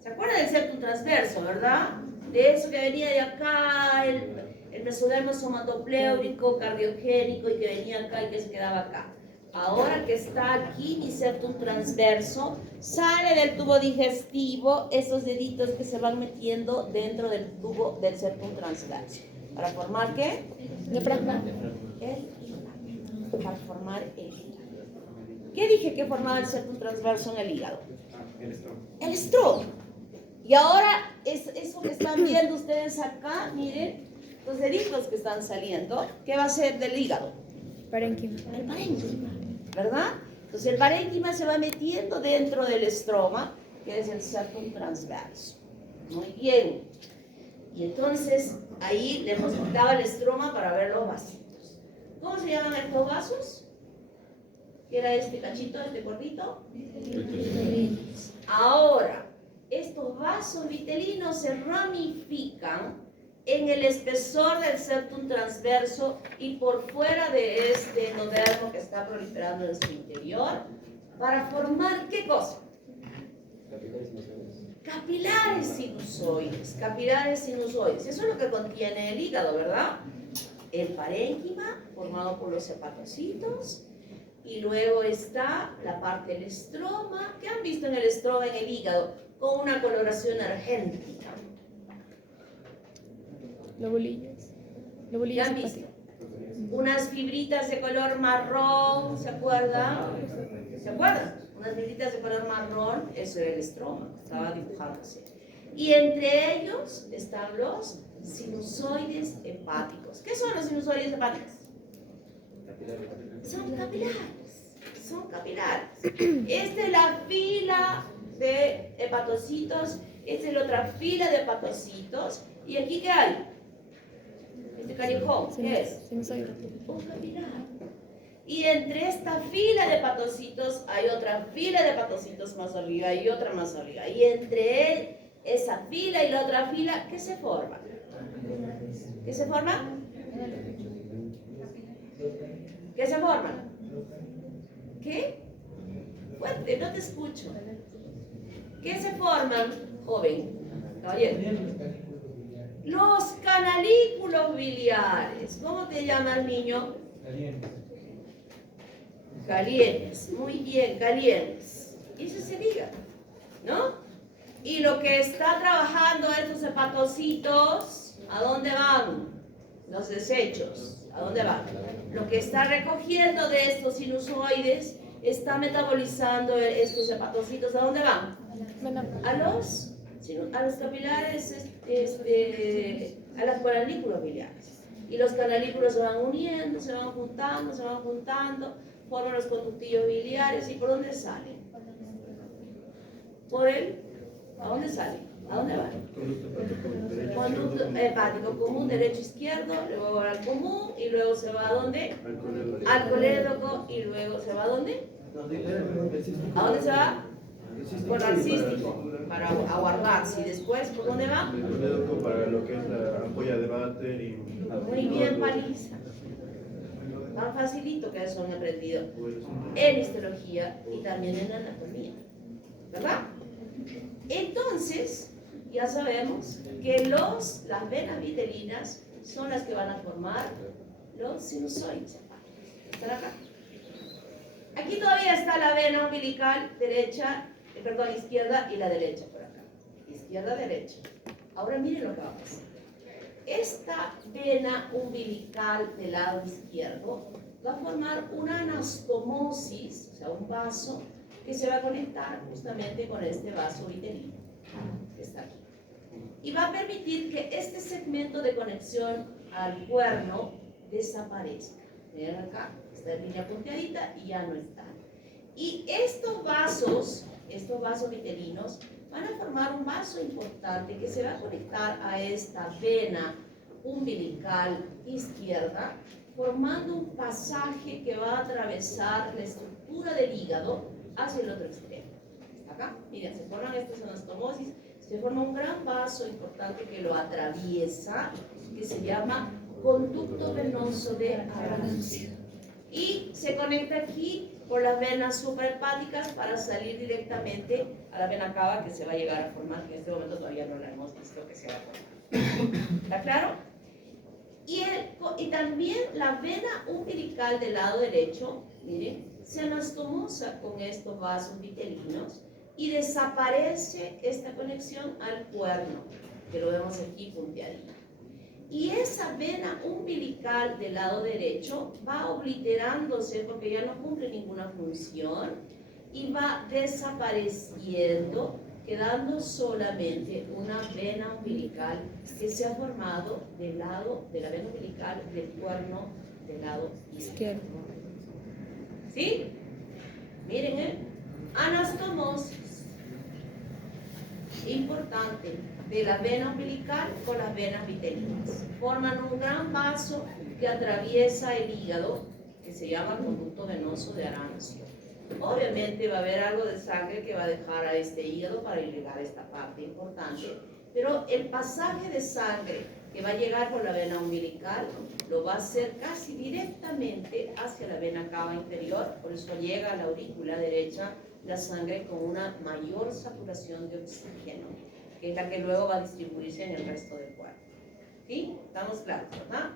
¿Se acuerdan del septum transverso, verdad? De eso que venía de acá, el mesodermo somatopléurico, cardiogénico, y que venía acá y que se quedaba acá. Ahora que está aquí mi septum transverso, sale del tubo digestivo esos deditos que se van metiendo dentro del tubo del septum transverso. ¿Para formar qué? Diafragma. El hígado. Para formar el hígado. ¿Qué dije que formaba el septum transverso en el hígado? El estrómago. Y ahora, eso que están viendo ustedes acá, miren, los deditos que están saliendo, ¿qué va a ser del hígado? Parénquima. El parénquima, ¿verdad? Entonces el parénquima se va metiendo dentro del estroma, que es el septum transverso. Muy bien. Y entonces ahí le hemos quitado el estroma para ver los vasitos. ¿Cómo se llaman estos vasos? ¿Qué era este cachito, este gordito? Ahora, estos vasos vitelinos se ramifican en el espesor del septum transverso y por fuera de este endodermo que está proliferando en su interior, para formar ¿qué cosa? Capilares sinusoides, capilares sinusoides. Eso es lo que contiene el hígado, ¿verdad? El parénquima, formado por los hepatocitos, y luego está la parte del estroma. ¿Qué han visto en el estroma, en el hígado? Con una coloración argéntica. Lobulillos. ¿Qué Lobulillos han visto? hepáticos. Unas fibritas de color marrón, ¿se acuerdan? ¿Se acuerdan? Unas fibritas de color marrón, eso era el estroma, estaba dibujándose. Y entre ellos están los sinusoides hepáticos. ¿Qué son los sinusoides hepáticos? Son capilares, son capilares. Esta es la fila de hepatocitos, esta es la otra fila de hepatocitos. ¿Y aquí qué hay? Este callejón, ¿qué es? Sinusoide. Un capilar. Y entre esta fila de hepatocitos hay otra fila de hepatocitos más arriba y otra más arriba. Y entre esa fila y la otra fila, ¿qué se forma? ¿Qué se forma? ¿Qué se forma? ¿Qué? Fuerte, no te escucho. ¿Qué se forman, joven? Caballero. Los canalículos biliares. ¿Cómo te llamas, niño? Calientes. Muy bien, calientes. Y ese es el hígado, ¿no? Y lo que está trabajando estos hepatocitos, ¿a dónde van? Los desechos, ¿a dónde van? Lo que está recogiendo de estos sinusoides está metabolizando estos hepatocitos, ¿a dónde van? A los capilares, a las canalículos biliares. Y los canalículos se van uniendo, se van juntando, forman los conductillos biliares. ¿Y por dónde salen? Por el, ¿a dónde salen? ¿A dónde van? Conducto hepático común, derecho, izquierdo, luego va al común y luego se va ¿a dónde? Al colédoco y luego se va ¿a dónde? ¿A dónde se va? Por al cístico, para aguardarse. Y después, ¿por dónde va? El colédoco para lo que es la ampolla de váter y... Muy bien, Paliza. Tan facilito que eso han aprendido en histología y también en anatomía, ¿verdad? Entonces, ya sabemos que las venas vitelinas son las que van a formar los sinusoides. ¿Están acá? Aquí todavía está la vena umbilical izquierda y la derecha por acá. Izquierda, derecha. Ahora miren lo que va a pasar. Esta vena umbilical del lado izquierdo va a formar una anastomosis, o sea, un vaso que se va a conectar justamente con este vaso vitelino que está aquí. Y va a permitir que este segmento de conexión al cuerno desaparezca. Miren acá, está en línea punteadita y ya no está. Y estos vasos vitelinos van a formar un vaso importante que se va a conectar a esta vena umbilical izquierda, formando un pasaje que va a atravesar la estructura del hígado hacia el otro extremo. ¿Está acá? Miren, se forman estas anastomosis, se forma un gran vaso importante que lo atraviesa, que se llama conducto venoso de Arancio. Y se conecta aquí por las venas suprahepáticas para salir directamente a la vena cava que se va a llegar a formar, que en este momento todavía no la hemos visto que se va a formar. ¿Está claro? Y también la vena umbilical del lado derecho, miren, se anastomosa con estos vasos vitelinos y desaparece esta conexión al cuerno, que lo vemos aquí punteadito. Y esa vena umbilical del lado derecho va obliterándose porque ya no cumple ninguna función y va desapareciendo, quedando solamente una vena umbilical que se ha formado del lado de la vena umbilical del cuerno del lado izquierdo. ¿Sí? Miren, anastomosis importante de la vena umbilical con las venas vitelinas. Forman un gran vaso que atraviesa el hígado, que se llama conducto venoso de Arancio. Obviamente va a haber algo de sangre que va a dejar a este hígado para irrigar esta parte importante, pero el pasaje de sangre que va a llegar por la vena umbilical, lo va a hacer casi directamente hacia la vena cava inferior, por eso llega a la aurícula derecha la sangre con una mayor saturación de oxígeno, que es la que luego va a distribuirse en el resto del cuerpo. ¿Sí? ¿Estamos claros, verdad?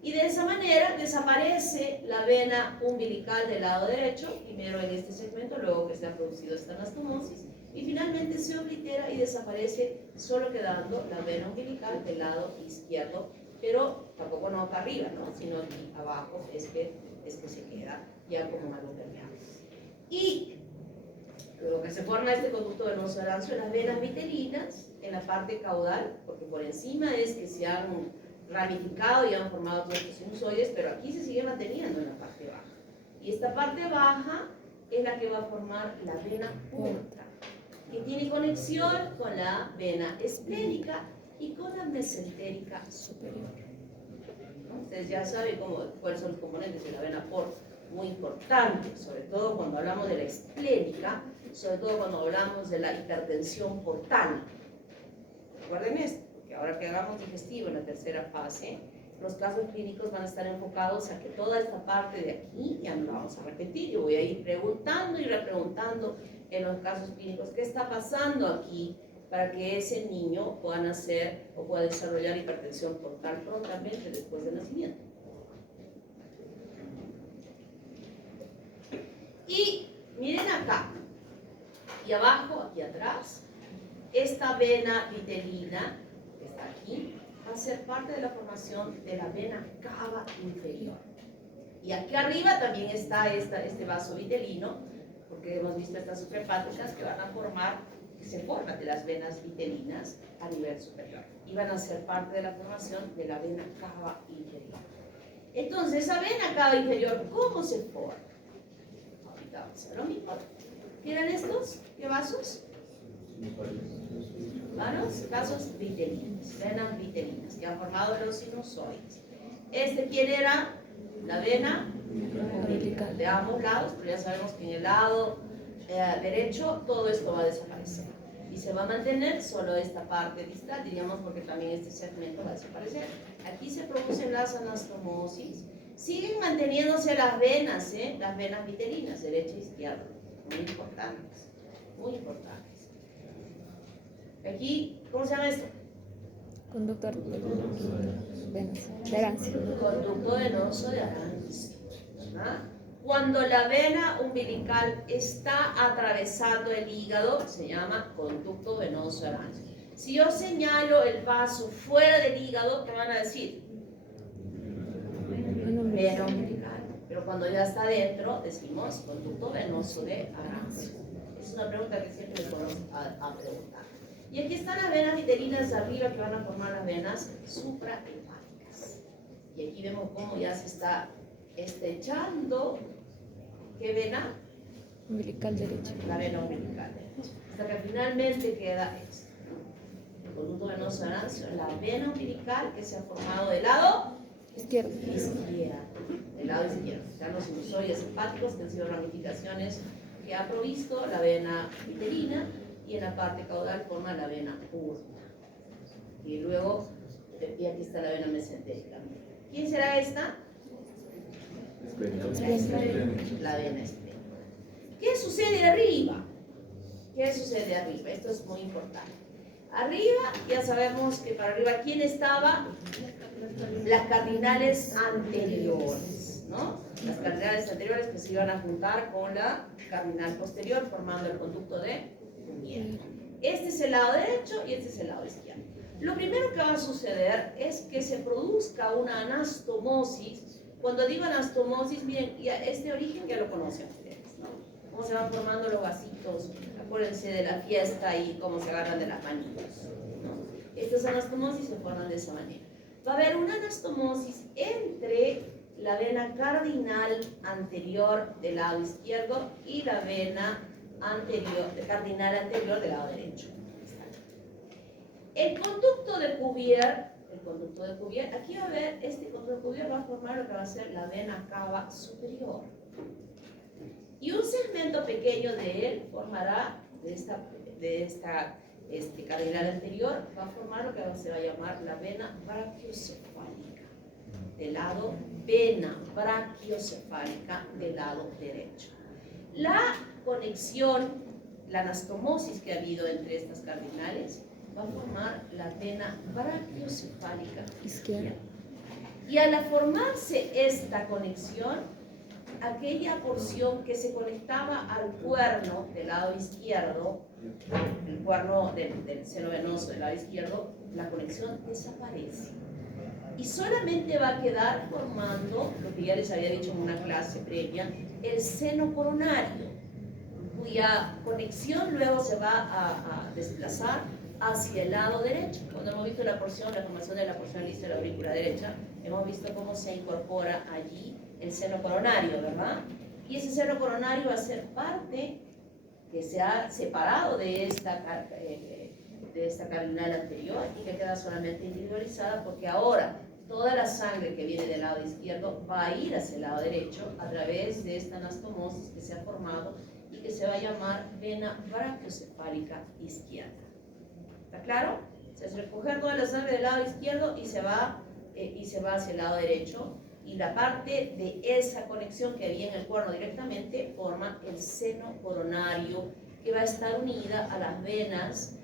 Y de esa manera desaparece la vena umbilical del lado derecho, primero en este segmento, luego que se ha producido esta anastomosis, y finalmente se oblitera y desaparece, solo quedando la vena umbilical del lado izquierdo, pero tampoco no acá arriba, ¿no? Sino aquí abajo es que se queda ya como algo permeable. Y lo que se forma este conducto venoso arancio en las venas vitelinas, en la parte caudal, porque por encima es que se han ramificado y han formado todos estos sinusoides, pero aquí se sigue manteniendo en la parte baja. Y esta parte baja es la que va a formar la vena porta, que tiene conexión con la vena esplénica y con la mesentérica superior. ¿No? Ustedes ya saben cuáles son los componentes de la vena porta, muy importante, sobre todo cuando hablamos de la esplénica, sobre todo cuando hablamos de la hipertensión portal. Recuerden esto, porque ahora que hagamos digestivo en la tercera fase, los casos clínicos van a estar enfocados a que toda esta parte de aquí ya no la vamos a repetir. Yo voy a ir preguntando y repreguntando en los casos clínicos qué está pasando aquí para que ese niño pueda nacer o pueda desarrollar hipertensión portal prontamente después del nacimiento. Y miren acá, y abajo, aquí atrás, esta vena vitelina, que está aquí, va a ser parte de la formación de la vena cava inferior. Y aquí arriba también está este vaso vitelino, porque hemos visto estas suprahepáticas que van a formar, que se forman de las venas vitelinas a nivel superior. Y van a ser parte de la formación de la vena cava inferior. Entonces, esa vena cava inferior, ¿cómo se forma? Ahorita vamos a hacer lo mismo. ¿Qué eran estos? ¿Qué vasos? Vasos vitelinos, venas vitelinas, que han formado los sinusoides. ¿Quién era? La vena umbilical de ambos lados, pero ya sabemos que en el lado derecho todo esto va a desaparecer. Y se va a mantener solo esta parte distal, diríamos, porque también este segmento va a desaparecer. Aquí se producen las anastomosis. Siguen manteniéndose las venas vitelinas, derecha e izquierda. Muy importantes, muy importantes. Aquí, ¿cómo se llama esto? Conductor de Arancio. Conducto venoso de Arancio. ¿Ah? Cuando la vena umbilical está atravesando el hígado, se llama conducto venoso de Arancio. Si yo señalo el vaso fuera del hígado, ¿qué van a decir? Vena umbilical. Pero cuando ya está dentro, decimos conducto venoso de Arancio. Es una pregunta que siempre les vamos a preguntar. Y aquí están las venas vitelinas arriba que van a formar las venas suprahepáticas. Y aquí vemos cómo ya se está estrechando. ¿Qué vena? Umbilical derecho. La vena umbilical derecha. Hasta que finalmente queda esto. El conducto venoso de Arancio, la vena umbilical que se ha formado del lado Izquierdo. del lado izquierdo. Están los sinusoides hepáticos que han sido ramificaciones que ha provisto la vena vitelina, y en la parte caudal forma la vena porta. Y luego, y aquí está la vena mesentérica. ¿Quién será esta? La vena esplénica. ¿Qué sucede arriba? ¿Qué sucede arriba? Esto es muy importante. Arriba, ya sabemos que para arriba, ¿quién estaba? Las cardinales anteriores, ¿no? Las cardinales anteriores que se iban a juntar con la cardinal posterior, formando el conducto de Cuvier. Este es el lado derecho y este es el lado izquierdo. Lo primero que va a suceder es que se produzca una anastomosis. Cuando digo anastomosis, miren, ya este origen ya lo conocen ustedes, ¿no? Cómo se van formando los vasitos, acuérdense de la fiesta y cómo se agarran de las manitos, ¿no? Estas anastomosis se forman de esa manera. Va a haber una anastomosis entre la vena cardinal anterior del lado izquierdo y la vena cardinal anterior del lado derecho. El conducto de Cuvier, aquí va a haber, este conducto de Cuvier va a formar lo que va a ser la vena cava superior. Y un segmento pequeño de él formará de esta cardinal anterior, va a formar lo que se va a llamar la vena brachiocefálica, del lado vena brachiocefálica del lado derecho. La conexión, la anastomosis que ha habido entre estas cardinales va a formar la vena brachiocefálica izquierda. Y al formarse esta conexión, aquella porción que se conectaba al cuerno del lado izquierdo, el cuerno del seno venoso del lado izquierdo, la conexión desaparece. Y solamente va a quedar formando, lo que ya les había dicho en una clase previa, el seno coronario, cuya conexión luego se va a desplazar hacia el lado derecho. Cuando hemos visto la formación de la porción lisa de la aurícula derecha, hemos visto cómo se incorpora allí el seno coronario, ¿verdad? Y ese seno coronario va a ser parte que se ha separado de esta cardinal anterior y que queda solamente individualizada, porque ahora toda la sangre que viene del lado izquierdo va a ir hacia el lado derecho a través de esta anastomosis que se ha formado y que se va a llamar vena brachiocefálica izquierda. ¿Está claro? Se hace recoger toda la sangre del lado izquierdo y se va hacia el lado derecho, y la parte de esa conexión que había en el cuerno directamente forma el seno coronario, que va a estar unida a las venas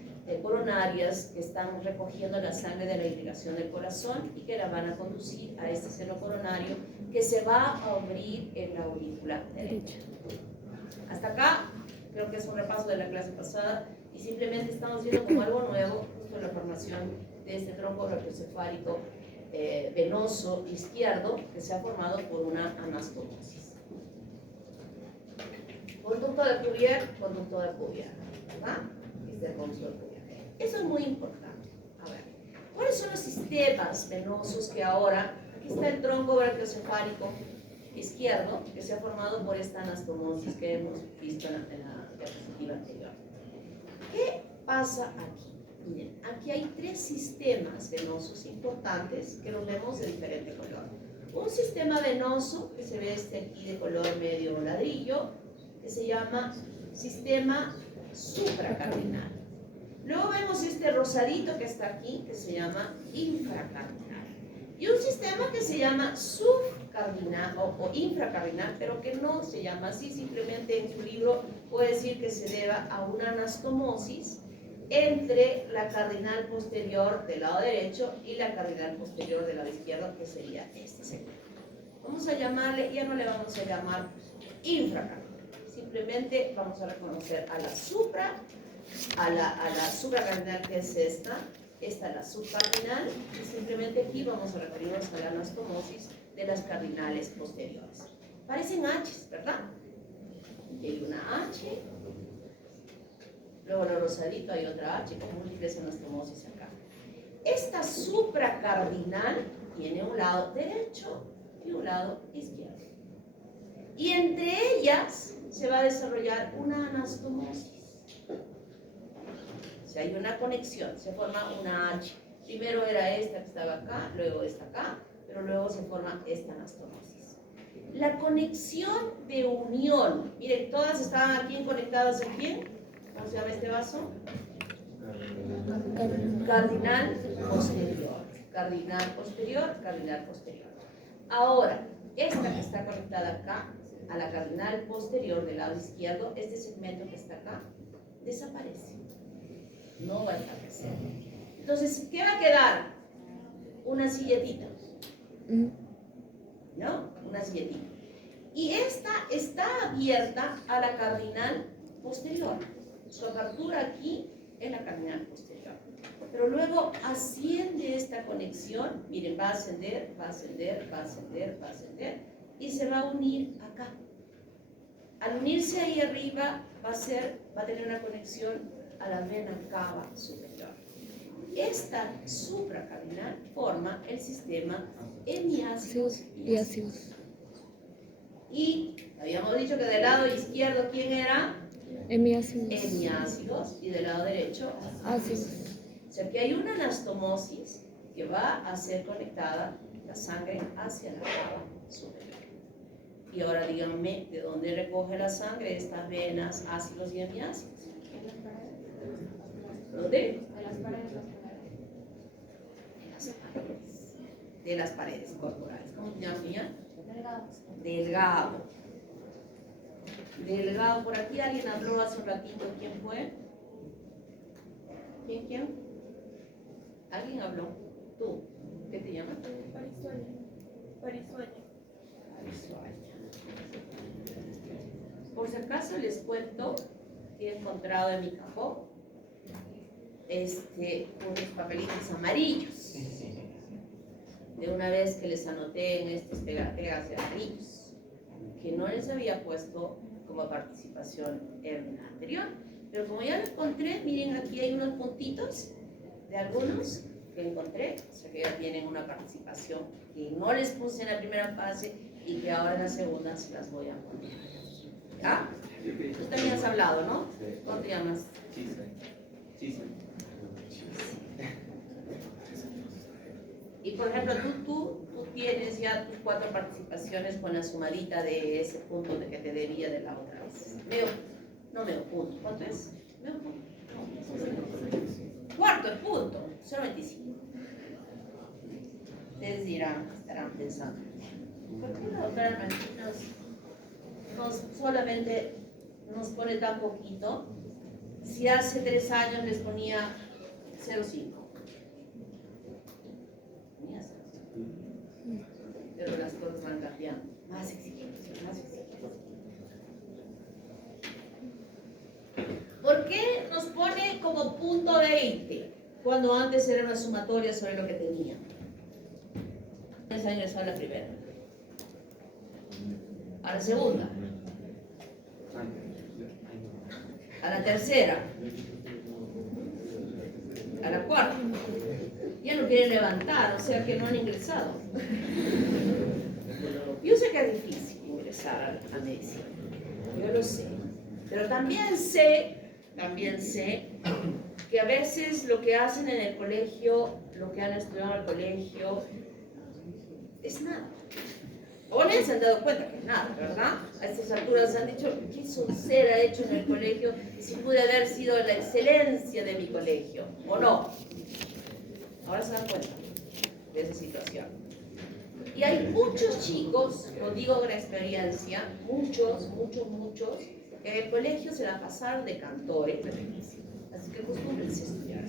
coronarias que están recogiendo la sangre de la irrigación del corazón y que la van a conducir a este seno coronario que se va a abrir en la aurícula derecha. Hasta acá creo que es un repaso de la clase pasada y simplemente estamos viendo como algo nuevo justo la formación de este tronco brachiocefálico venoso izquierdo que se ha formado por una anastomosis. Conducto de Cuvier, ¿verdad? Este es el conducto de Cuvier. Eso es muy importante. A ver, ¿cuáles son los sistemas venosos que ahora, aquí está el tronco brachiocefálico izquierdo que se ha formado por esta anastomosis que hemos visto en la diapositiva anterior? ¿Qué pasa aquí? Miren, aquí hay tres sistemas venosos importantes que los vemos de diferente color. Un sistema venoso que se ve aquí de color medio ladrillo, que se llama sistema supracardinal. Luego vemos este rosadito que está aquí, que se llama infracardinal. Y un sistema que se llama subcardinal o infracardinal, pero que no se llama así, simplemente en su libro puede decir que se deba a una anastomosis entre la cardinal posterior del lado derecho y la cardinal posterior del lado izquierdo, que sería este segmento. Vamos a llamarle, ya no le vamos a llamar infracardinal, simplemente vamos a reconocer a la supracardinal, que es esta es la subcardinal, y simplemente aquí vamos a referirnos a la anastomosis de las cardinales posteriores. Parecen H's, ¿verdad? Aquí hay una H. Luego en el rosadito hay otra H con múltiples anastomosis acá. Esta supracardinal tiene un lado derecho y un lado izquierdo. Y entre ellas se va a desarrollar una anastomosis. O sea, hay una conexión, se forma una H. Primero era esta que estaba acá, luego esta acá, pero luego se forma esta anastomosis. La conexión de unión, miren, todas estaban aquí conectadas en quién. ¿Cómo se llama este vaso? Cardinal posterior. Cardinal posterior, cardinal posterior. Ahora, esta que está conectada acá, a la cardinal posterior del lado izquierdo, este segmento que está acá, desaparece. No va a estar presente. Entonces, ¿qué va a quedar? Una silletita. ¿No? Una silletita. Y esta está abierta a la cardinal posterior. Su apertura aquí es la cardinal posterior. Pero luego asciende esta conexión, miren, va a ascender, va a ascender, va a ascender, va a ascender, y se va a unir acá. Al unirse ahí arriba va a tener una conexión a la vena cava superior. Esta supracardinal forma el sistema hemiácidos y ácidos. Y habíamos dicho que del lado izquierdo, ¿quién era? Hemiácidos, y del lado derecho, ácidos. O sea que hay una anastomosis que va a ser conectada la sangre hacia la cava superior. Y ahora díganme, ¿de dónde recoge la sangre estas venas, ácidos y hemiácidos? ¿Dónde? De las paredes. De las paredes corporales. ¿Cómo se llama, niña? Delgado. Delgado. Delgado. Por aquí alguien habló hace un ratito. ¿Quién fue? ¿Quién? ¿Alguien habló? Tú. ¿Qué te llamas? Parisueña. Por si acaso les cuento que he encontrado en mi cajón unos papelitos amarillos. De una vez que les anoté en estos pegas de amarillos, que no les había puesto como participación en la anterior. Pero como ya lo encontré, miren, aquí hay unos puntitos de algunos que encontré, o sea que ya tienen una participación que no les puse en la primera fase y que ahora en la segunda se las voy a poner. ¿Ya? Tú también has hablado, ¿no? ¿Cómo te llamas? Chisa. Y por ejemplo, tú tienes ya tus 4 participaciones con la sumadita de ese punto de que te debía de la otra vez. Medio punto. ¿Cuánto es? Medio punto. Cuarto el punto, solo 25. Ustedes dirán, estarán pensando, ¿por qué la doctora Martín solamente nos pone tan poquito si hace 3 años les ponía 0,5? Pero las cosas van cambiando, más exigentes. ¿Por qué nos pone como punto 20 cuando antes era una sumatoria sobre lo que tenía? Esa ingresó a la primera, a la segunda, a la tercera, a la cuarta. Ya no quieren levantar, o sea que no han ingresado. Yo sé que es difícil ingresar a medicina, yo lo sé, pero también sé que a veces lo que hacen en el colegio, lo que han estudiado en el colegio, es nada. O se han dado cuenta que es nada, ¿verdad? A estas alturas han dicho, ¿qué soncera he hecho en el colegio si pude haber sido la excelencia de mi colegio? ¿O no? Ahora se dan cuenta de esa situación. Y hay muchos chicos, lo digo con experiencia, muchos, que en el colegio se la pasaron de cantores, así que acostúmbrense a estudiar.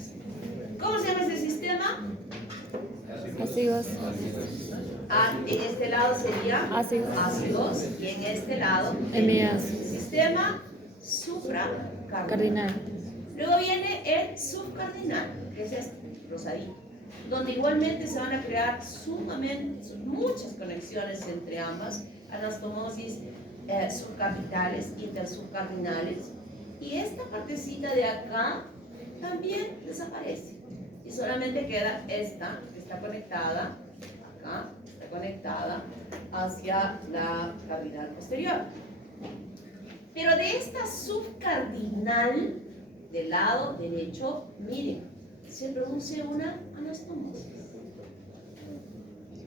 ¿Cómo se llama ese sistema? Ácidos. En este lado sería ácidos y en este lado Hemiácidos. sistema supracardinal. Cardinal. Luego viene el subcardinal, que es este, rosadito, donde igualmente se van a crear muchas conexiones entre ambas, anastomosis subcapitales, intersubcardinales, y esta partecita de acá también desaparece, y solamente queda esta, que está conectada acá, está conectada hacia la cardinal posterior. Pero de esta subcardinal del lado derecho, miren, se produce una anastomosis.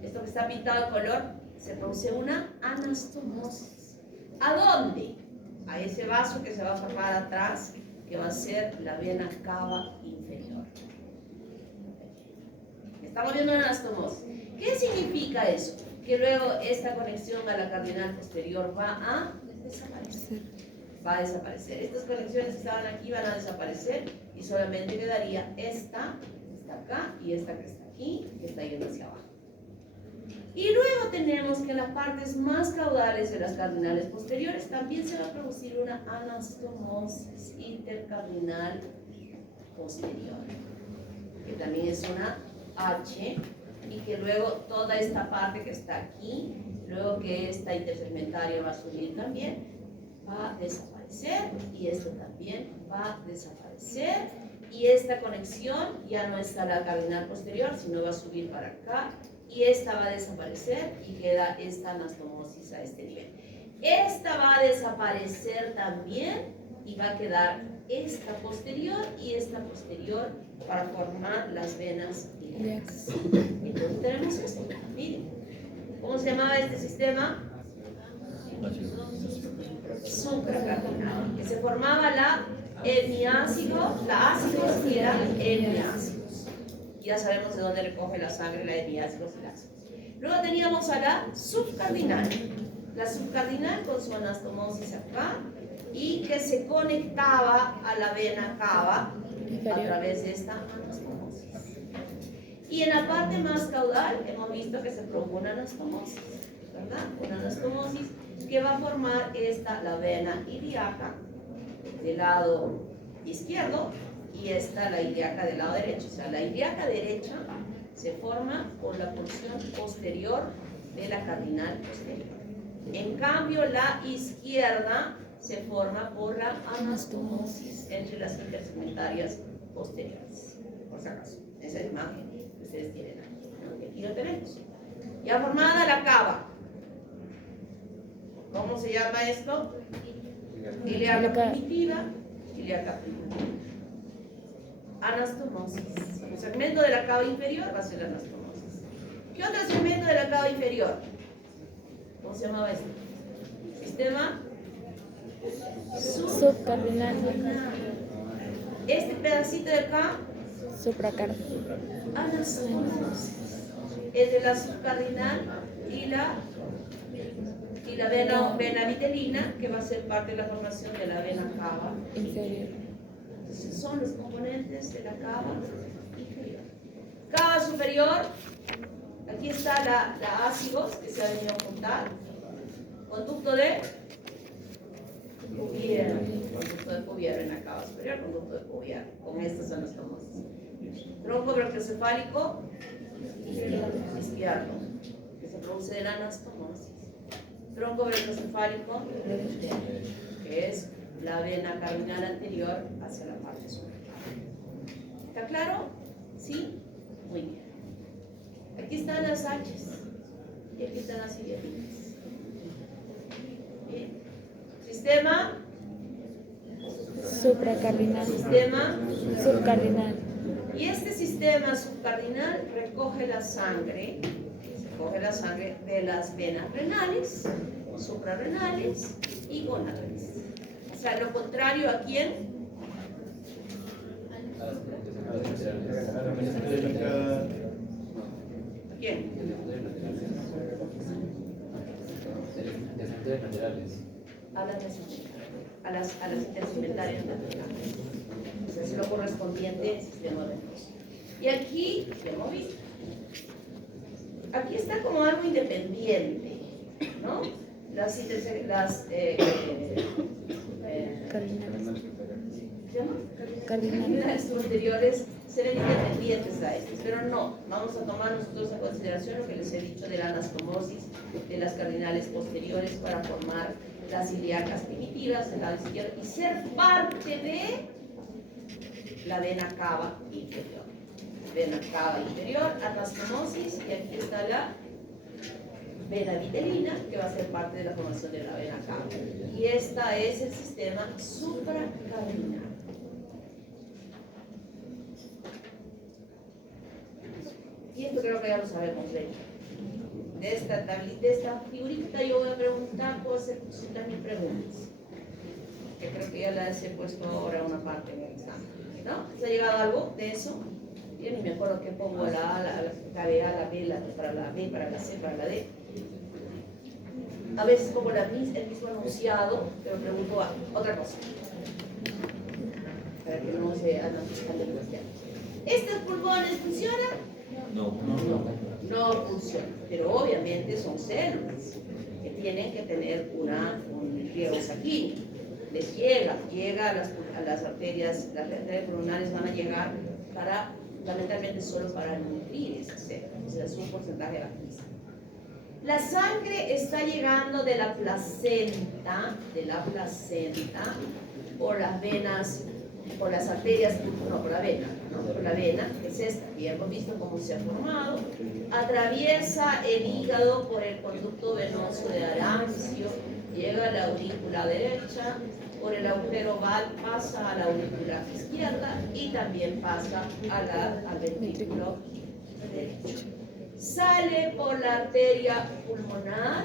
Esto que está pintado de color, se produce una anastomosis. ¿A dónde? A ese vaso que se va a formar atrás, que va a ser la vena cava inferior. Estamos viendo una anastomosis. ¿Qué significa eso? Que luego esta conexión a la cardinal posterior va a desaparecer. Va a desaparecer. Estas conexiones que estaban aquí van a desaparecer y solamente quedaría esta que está acá y esta que está aquí, que está yendo hacia abajo. Y luego tenemos que en las partes más caudales de las cardinales posteriores también se va a producir una anastomosis intercardinal posterior, que también es una H, y que luego toda esta parte que está aquí, luego que esta intersegmentaria va a subir también, va a desaparecer, y esto también va a desaparecer, y esta conexión ya no está la cardinal posterior, sino va a subir para acá, y esta va a desaparecer y queda esta anastomosis a este nivel. Esta va a desaparecer también y va a quedar esta posterior y esta posterior para formar las venas ilíacas. Entonces tenemos esto, miren, ¿cómo se llamaba este sistema? supracardinal, que se formaba la hemiácido, la ácidos y la hemiácidos. Ya sabemos de dónde recoge la sangre la hemiácidos y la ácidos. Luego teníamos a la subcardinal. La subcardinal con su anastomosis acá y que se conectaba a la vena cava a través de esta anastomosis. Y en la parte más caudal hemos visto que se produjo una anastomosis, ¿verdad? Una anastomosis que va a formar la vena ilíaca del lado izquierdo y esta la ilíaca del lado derecho. O sea, la ilíaca derecha se forma por la porción posterior de la cardinal posterior. En cambio, la izquierda se forma por la anastomosis entre las intersegmentarias posteriores. Por si acaso, esa es la imagen que ustedes tienen aquí. ¿No? Aquí lo tenemos. Ya formada la cava. ¿Cómo se llama esto? Ilíaca primitiva. Ilíaca primitiva. Anastomosis. El segmento de la cava inferior va a ser la anastomosis. ¿Qué otro segmento de la cava inferior? ¿Cómo se llamaba esto? Sistema Subcardinal. Este pedacito de acá, Supracardinal. anastomosis. Entre la subcardinal y la vena vitelina, que va a ser parte de la formación de la vena cava Inferior. Entonces, son los componentes de la cava inferior. Cava superior, aquí está la ácidos que se ha venido a juntar. Conducto de Cuvier, conducto de Cuvier en la cava superior, conducto de Cuvier. Con estas son las famosas. Tronco brachiocefálico izquierdo, que se produce de la anastomosis. Tronco brachiocefálico, que es la vena cardinal anterior hacia la parte superior. ¿Está claro? ¿Sí? Muy bien. Aquí están las H's y aquí están las iliaditas. Bien. Sistema. Supracardinal. Sistema. Subcardinal. Y este sistema subcardinal recoge la sangre de las venas renales, suprarrenales y gonadales. O sea, lo contrario a quién? ¿A quién? A las intersegmentarias laterales. O sea, es lo correspondiente al sistema venoso. Y aquí, ¿qué hemos visto? Aquí está como algo independiente, ¿no? Las cardinales posteriores serán independientes a estos, pero no, vamos a tomar nosotros en consideración lo que les he dicho de la anastomosis de las cardinales posteriores para formar las ilíacas primitivas del lado izquierdo y ser parte de la vena cava inferior. Vena cava inferior, anastomosis, y aquí está la vena vitelina, que va a ser parte de la formación de la vena cava. Y esta es el sistema supracardinal. Y esto creo que ya lo sabemos, de esta figurita yo voy a preguntar, puedo hacer también preguntas, que creo que ya las he puesto ahora una parte en el examen, ¿no? ¿Se ha llegado algo de eso? Yo ni me acuerdo qué pongo la A, la B, la B, para la B, para la C, para la D. A veces pongo el mismo enunciado, pero pregunto otra cosa, para que no se hagan ¿estos pulmones funcionan? No funcionan, pero obviamente son células que tienen que tener un riego sanguíneo. Les llega a las arterias pulmonares van a llegar fundamentalmente solo para nutrir esas células, o sea, es un porcentaje bajísimo. La sangre está llegando de la placenta por las venas, por las arterias, no, por la vena, que es esta, y hemos visto cómo se ha formado, atraviesa el hígado por el conducto venoso de Arancio, llega a la aurícula derecha, por el agujero oval pasa a la aurícula izquierda y también pasa al ventrículo derecho. Sale por la arteria pulmonar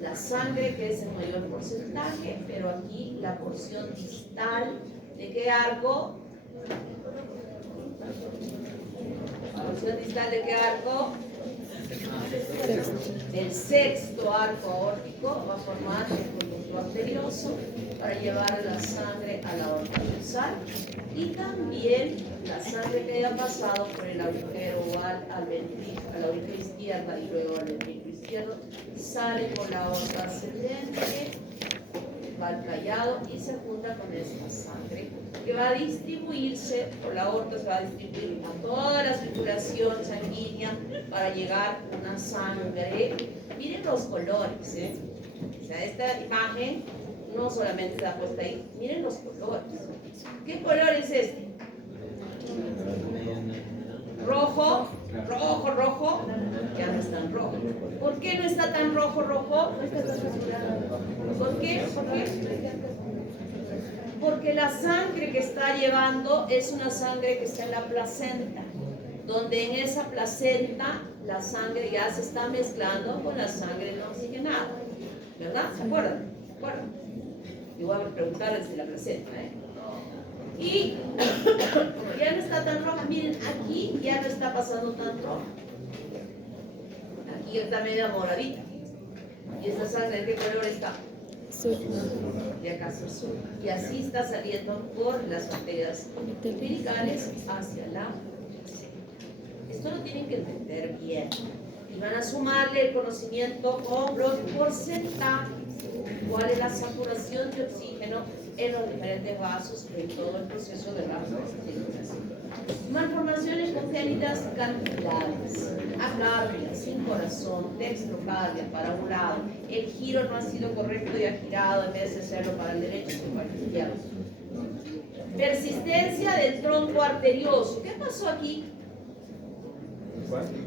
la sangre, que es el mayor porcentaje, pero aquí la porción distal, ¿de qué arco? La porción distal de qué arco? El sexto arco aórtico va a formar el conducto arterioso para llevar la sangre a la aorta dorsal y también la sangre que haya pasado por el agujero al ventrículo, a la aurícula izquierda y luego al ventrículo izquierdo, sale por la aorta ascendente, va al callado y se junta con esta sangre que va a distribuirse por la aorta, se va a distribuir a toda la circulación sanguínea para llegar una sangre. Miren los colores, ¿eh? O sea, esta imagen no solamente está puesta ahí, miren los colores. ¿Qué color es este? Rojo, rojo, rojo, ya no es tan rojo. ¿Por qué no está tan rojo, rojo? ¿Por qué? ¿Por qué? Porque la sangre que está llevando es una sangre que está en la placenta, donde en esa placenta la sangre ya se está mezclando con la sangre no oxigenada, ¿verdad? ¿Se acuerdan? ¿Se acuerdan? Igual voy a preguntarles de la placenta, ¿eh? Y ya no está tan roja, miren, aquí ya no está pasando tan roja. Aquí está media moradita. ¿Y esta sangre de qué color está? Azul. De acá hacia el sur. Y así está saliendo por las arterias umbilicales hacia la placenta. Esto lo tienen que entender bien. Y van a sumarle el conocimiento con los porcentajes. ¿Cuál es la saturación de oxígeno en los diferentes vasos en todo el proceso de vasodilatación? Malformaciones congénitas capilares, acárdia, sin corazón, dextrocardia para un lado, el giro no ha sido correcto y ha girado en vez de hacerlo para el derecho, sino para el izquierdo. Persistencia del tronco arterioso. ¿Qué pasó aquí?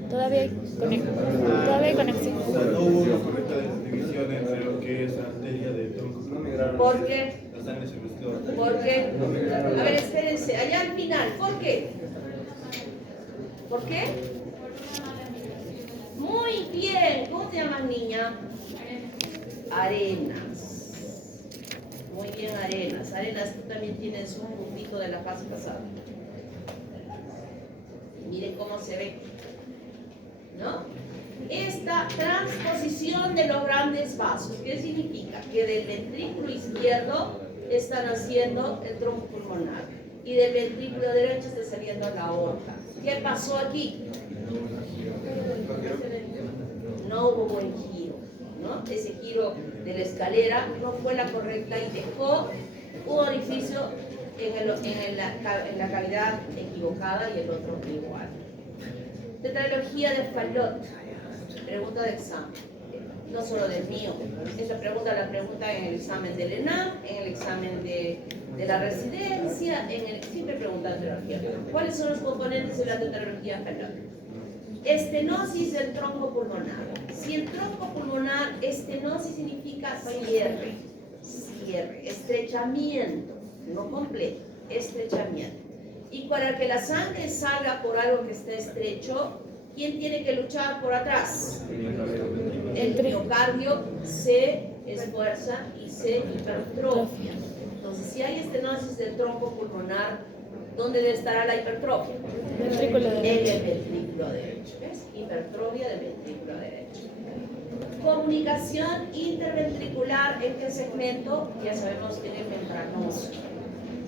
Todavía hay conexión. O sea, no hubo una correcta división entre lo que es arteria del tronco. ¿Por qué? La sangre se mezcló. ¿Por qué? A ver, espérense, allá al final, ¿por qué? ¿Por qué? Muy bien, ¿cómo te llamas, niña? Arenas. Muy bien, Arenas. Arenas, tú también tienes un puntito de la clase pasada. Miren cómo se ve, ¿no? Esta transposición de los grandes vasos, ¿qué significa? Que del ventrículo izquierdo está naciendo el tronco pulmonar y del ventrículo derecho está saliendo la aorta. ¿Qué pasó aquí? No hubo buen giro, ¿no? Ese giro de la escalera no fue la correcta y dejó un orificio en la cavidad equivocada y el otro igual. Tetralogía de Fallot, pregunta de examen, no solo del mío. Esta pregunta la pregunta en el examen del ENAM, en el examen de la residencia, siempre preguntan tetralogía. ¿Cuáles son los componentes de la tetralogía Fallot? Estenosis del tronco pulmonar. Si el tronco pulmonar, estenosis significa cierre, estrechamiento, no completo, estrechamiento. Y para que la sangre salga por algo que esté estrecho, ¿quién tiene que luchar por atrás? El miocardio se esfuerza y se hipertrofia. Entonces, si hay estenosis del tronco pulmonar, ¿dónde estará la hipertrofia? Ventrículo En derecho. el ventrículo derecho. ¿Ves? Hipertrofia del ventrículo derecho. Comunicación interventricular, ¿en qué segmento? Ya sabemos que en el membranoso.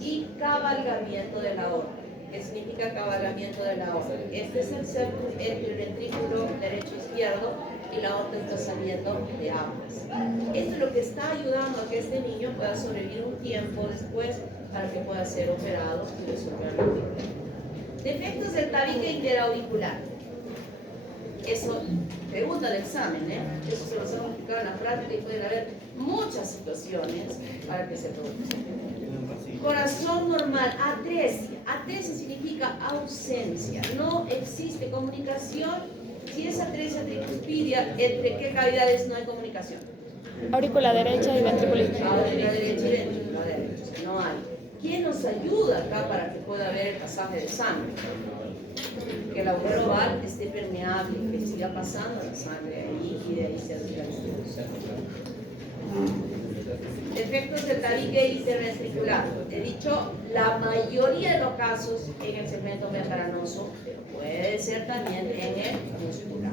Y cabalgamiento de la aorta. ¿Qué significa cabalgamiento de la aorta? Este es el septum entre el ventrículo derecho e izquierdo y la aorta está saliendo de ambas. Esto es lo que está ayudando a que este niño pueda sobrevivir un tiempo después para que pueda ser operado y resolver el problema. Defectos del tabique interauricular. Eso, pregunta de examen, ¿eh? Eso se los hemos explicado en la práctica y pueden haber muchas situaciones para que se produzca. Corazón normal, atresia. Atresia significa ausencia. No existe comunicación. Si es atresia tricuspidia, ¿entre qué cavidades no hay comunicación? Aurícula derecha y ventrículo izquierdo. Aurícula derecha y ventrículo derecho. No hay. ¿Quién nos nos ayuda acá para que pueda haber el pasaje de sangre. Que el agujero oval esté permeable, que siga pasando la sangre ahí y de ahí se hace la distribución. Efectos del tabique interventricular. He dicho, la mayoría de los casos en el segmento membranoso, pero puede ser también en el muscular,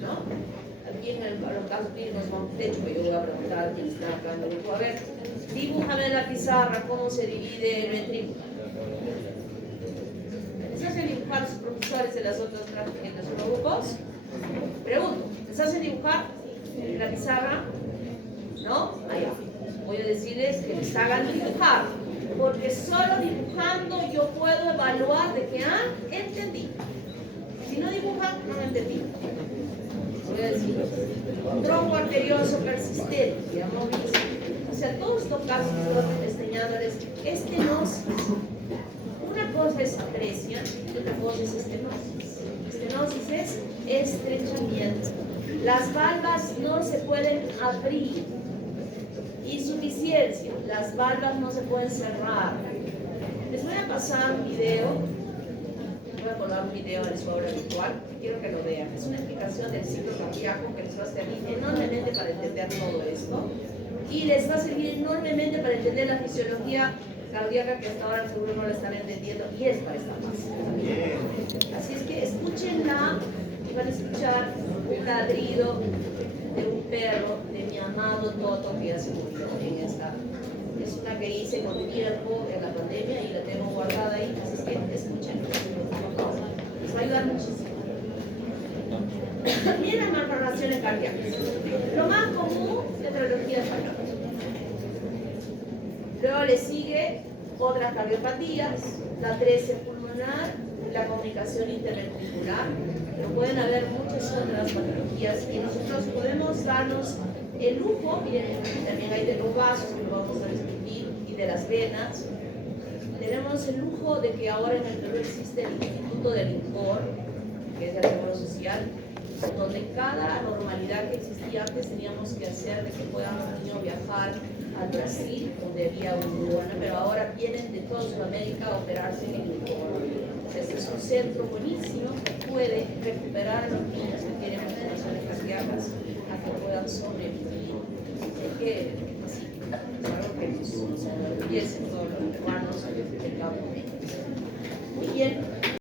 ¿no? Aquí en los casos clínicos más técnicos, yo voy a preguntar a quien está acá en el grupo. A ver, dibújame en la pizarra cómo se divide el ventrículo. ¿Les hacen dibujar sus profesores de las otras clases en los grupos? Pregunto, ¿les hacen dibujar en la pizarra? ¿No? Allá. Voy a decirles que les hagan dibujar, porque solo dibujando yo puedo evaluar de que han entendido. Si no dibujan, no han entendido. Voy a decir, tronco arterioso persistente, ya hemos visto. O sea, todos estos casos que estoy enseñándoles, estenosis. Una cosa es atresia y otra cosa es estenosis. Estenosis es estrechamiento. Las valvas no se pueden abrir. Insuficiencia, las valvas no se pueden cerrar. Les voy a pasar un video, voy a poner un video de su obra virtual, quiero que lo vean. Es una explicación del ciclo cardíaco que les va a servir enormemente para entender todo esto y les va a servir enormemente para entender la fisiología cardíaca que hasta ahora seguro no la están entendiendo y es para esta fase. Así es que escúchenla y van a escuchar un ladrido de un perro de mi amado Toto que ya se murió en esta. Es una que hice con tiempo en la pandemia y la tengo guardada ahí, así es que escuchen. Les va a ayudar muchísimo. También las malformaciones cardíacas. Lo más común es neurología española. Luego le sigue otras cardiopatías, la atresia pulmonar, la comunicación interventricular, pero pueden haber muchas otras patologías y nosotros podemos darnos el lujo, miren, también hay de los vasos que lo vamos a discutir y de las venas. Tenemos el lujo de que ahora en el Perú existe el Instituto del INCOR, que es del Seguro Social, donde cada anormalidad que existía antes teníamos que hacer de que puedan los niños viajar al Brasil, donde había un bueno, pero ahora vienen de toda Sudamérica a operarse en el INCOR. Este es un centro buenísimo que puede recuperar a los niños que tienen malformaciones cardíacas a que puedan sobrevivir. Es que es algo que nos enorgullece todos los peruanos del Cabo México.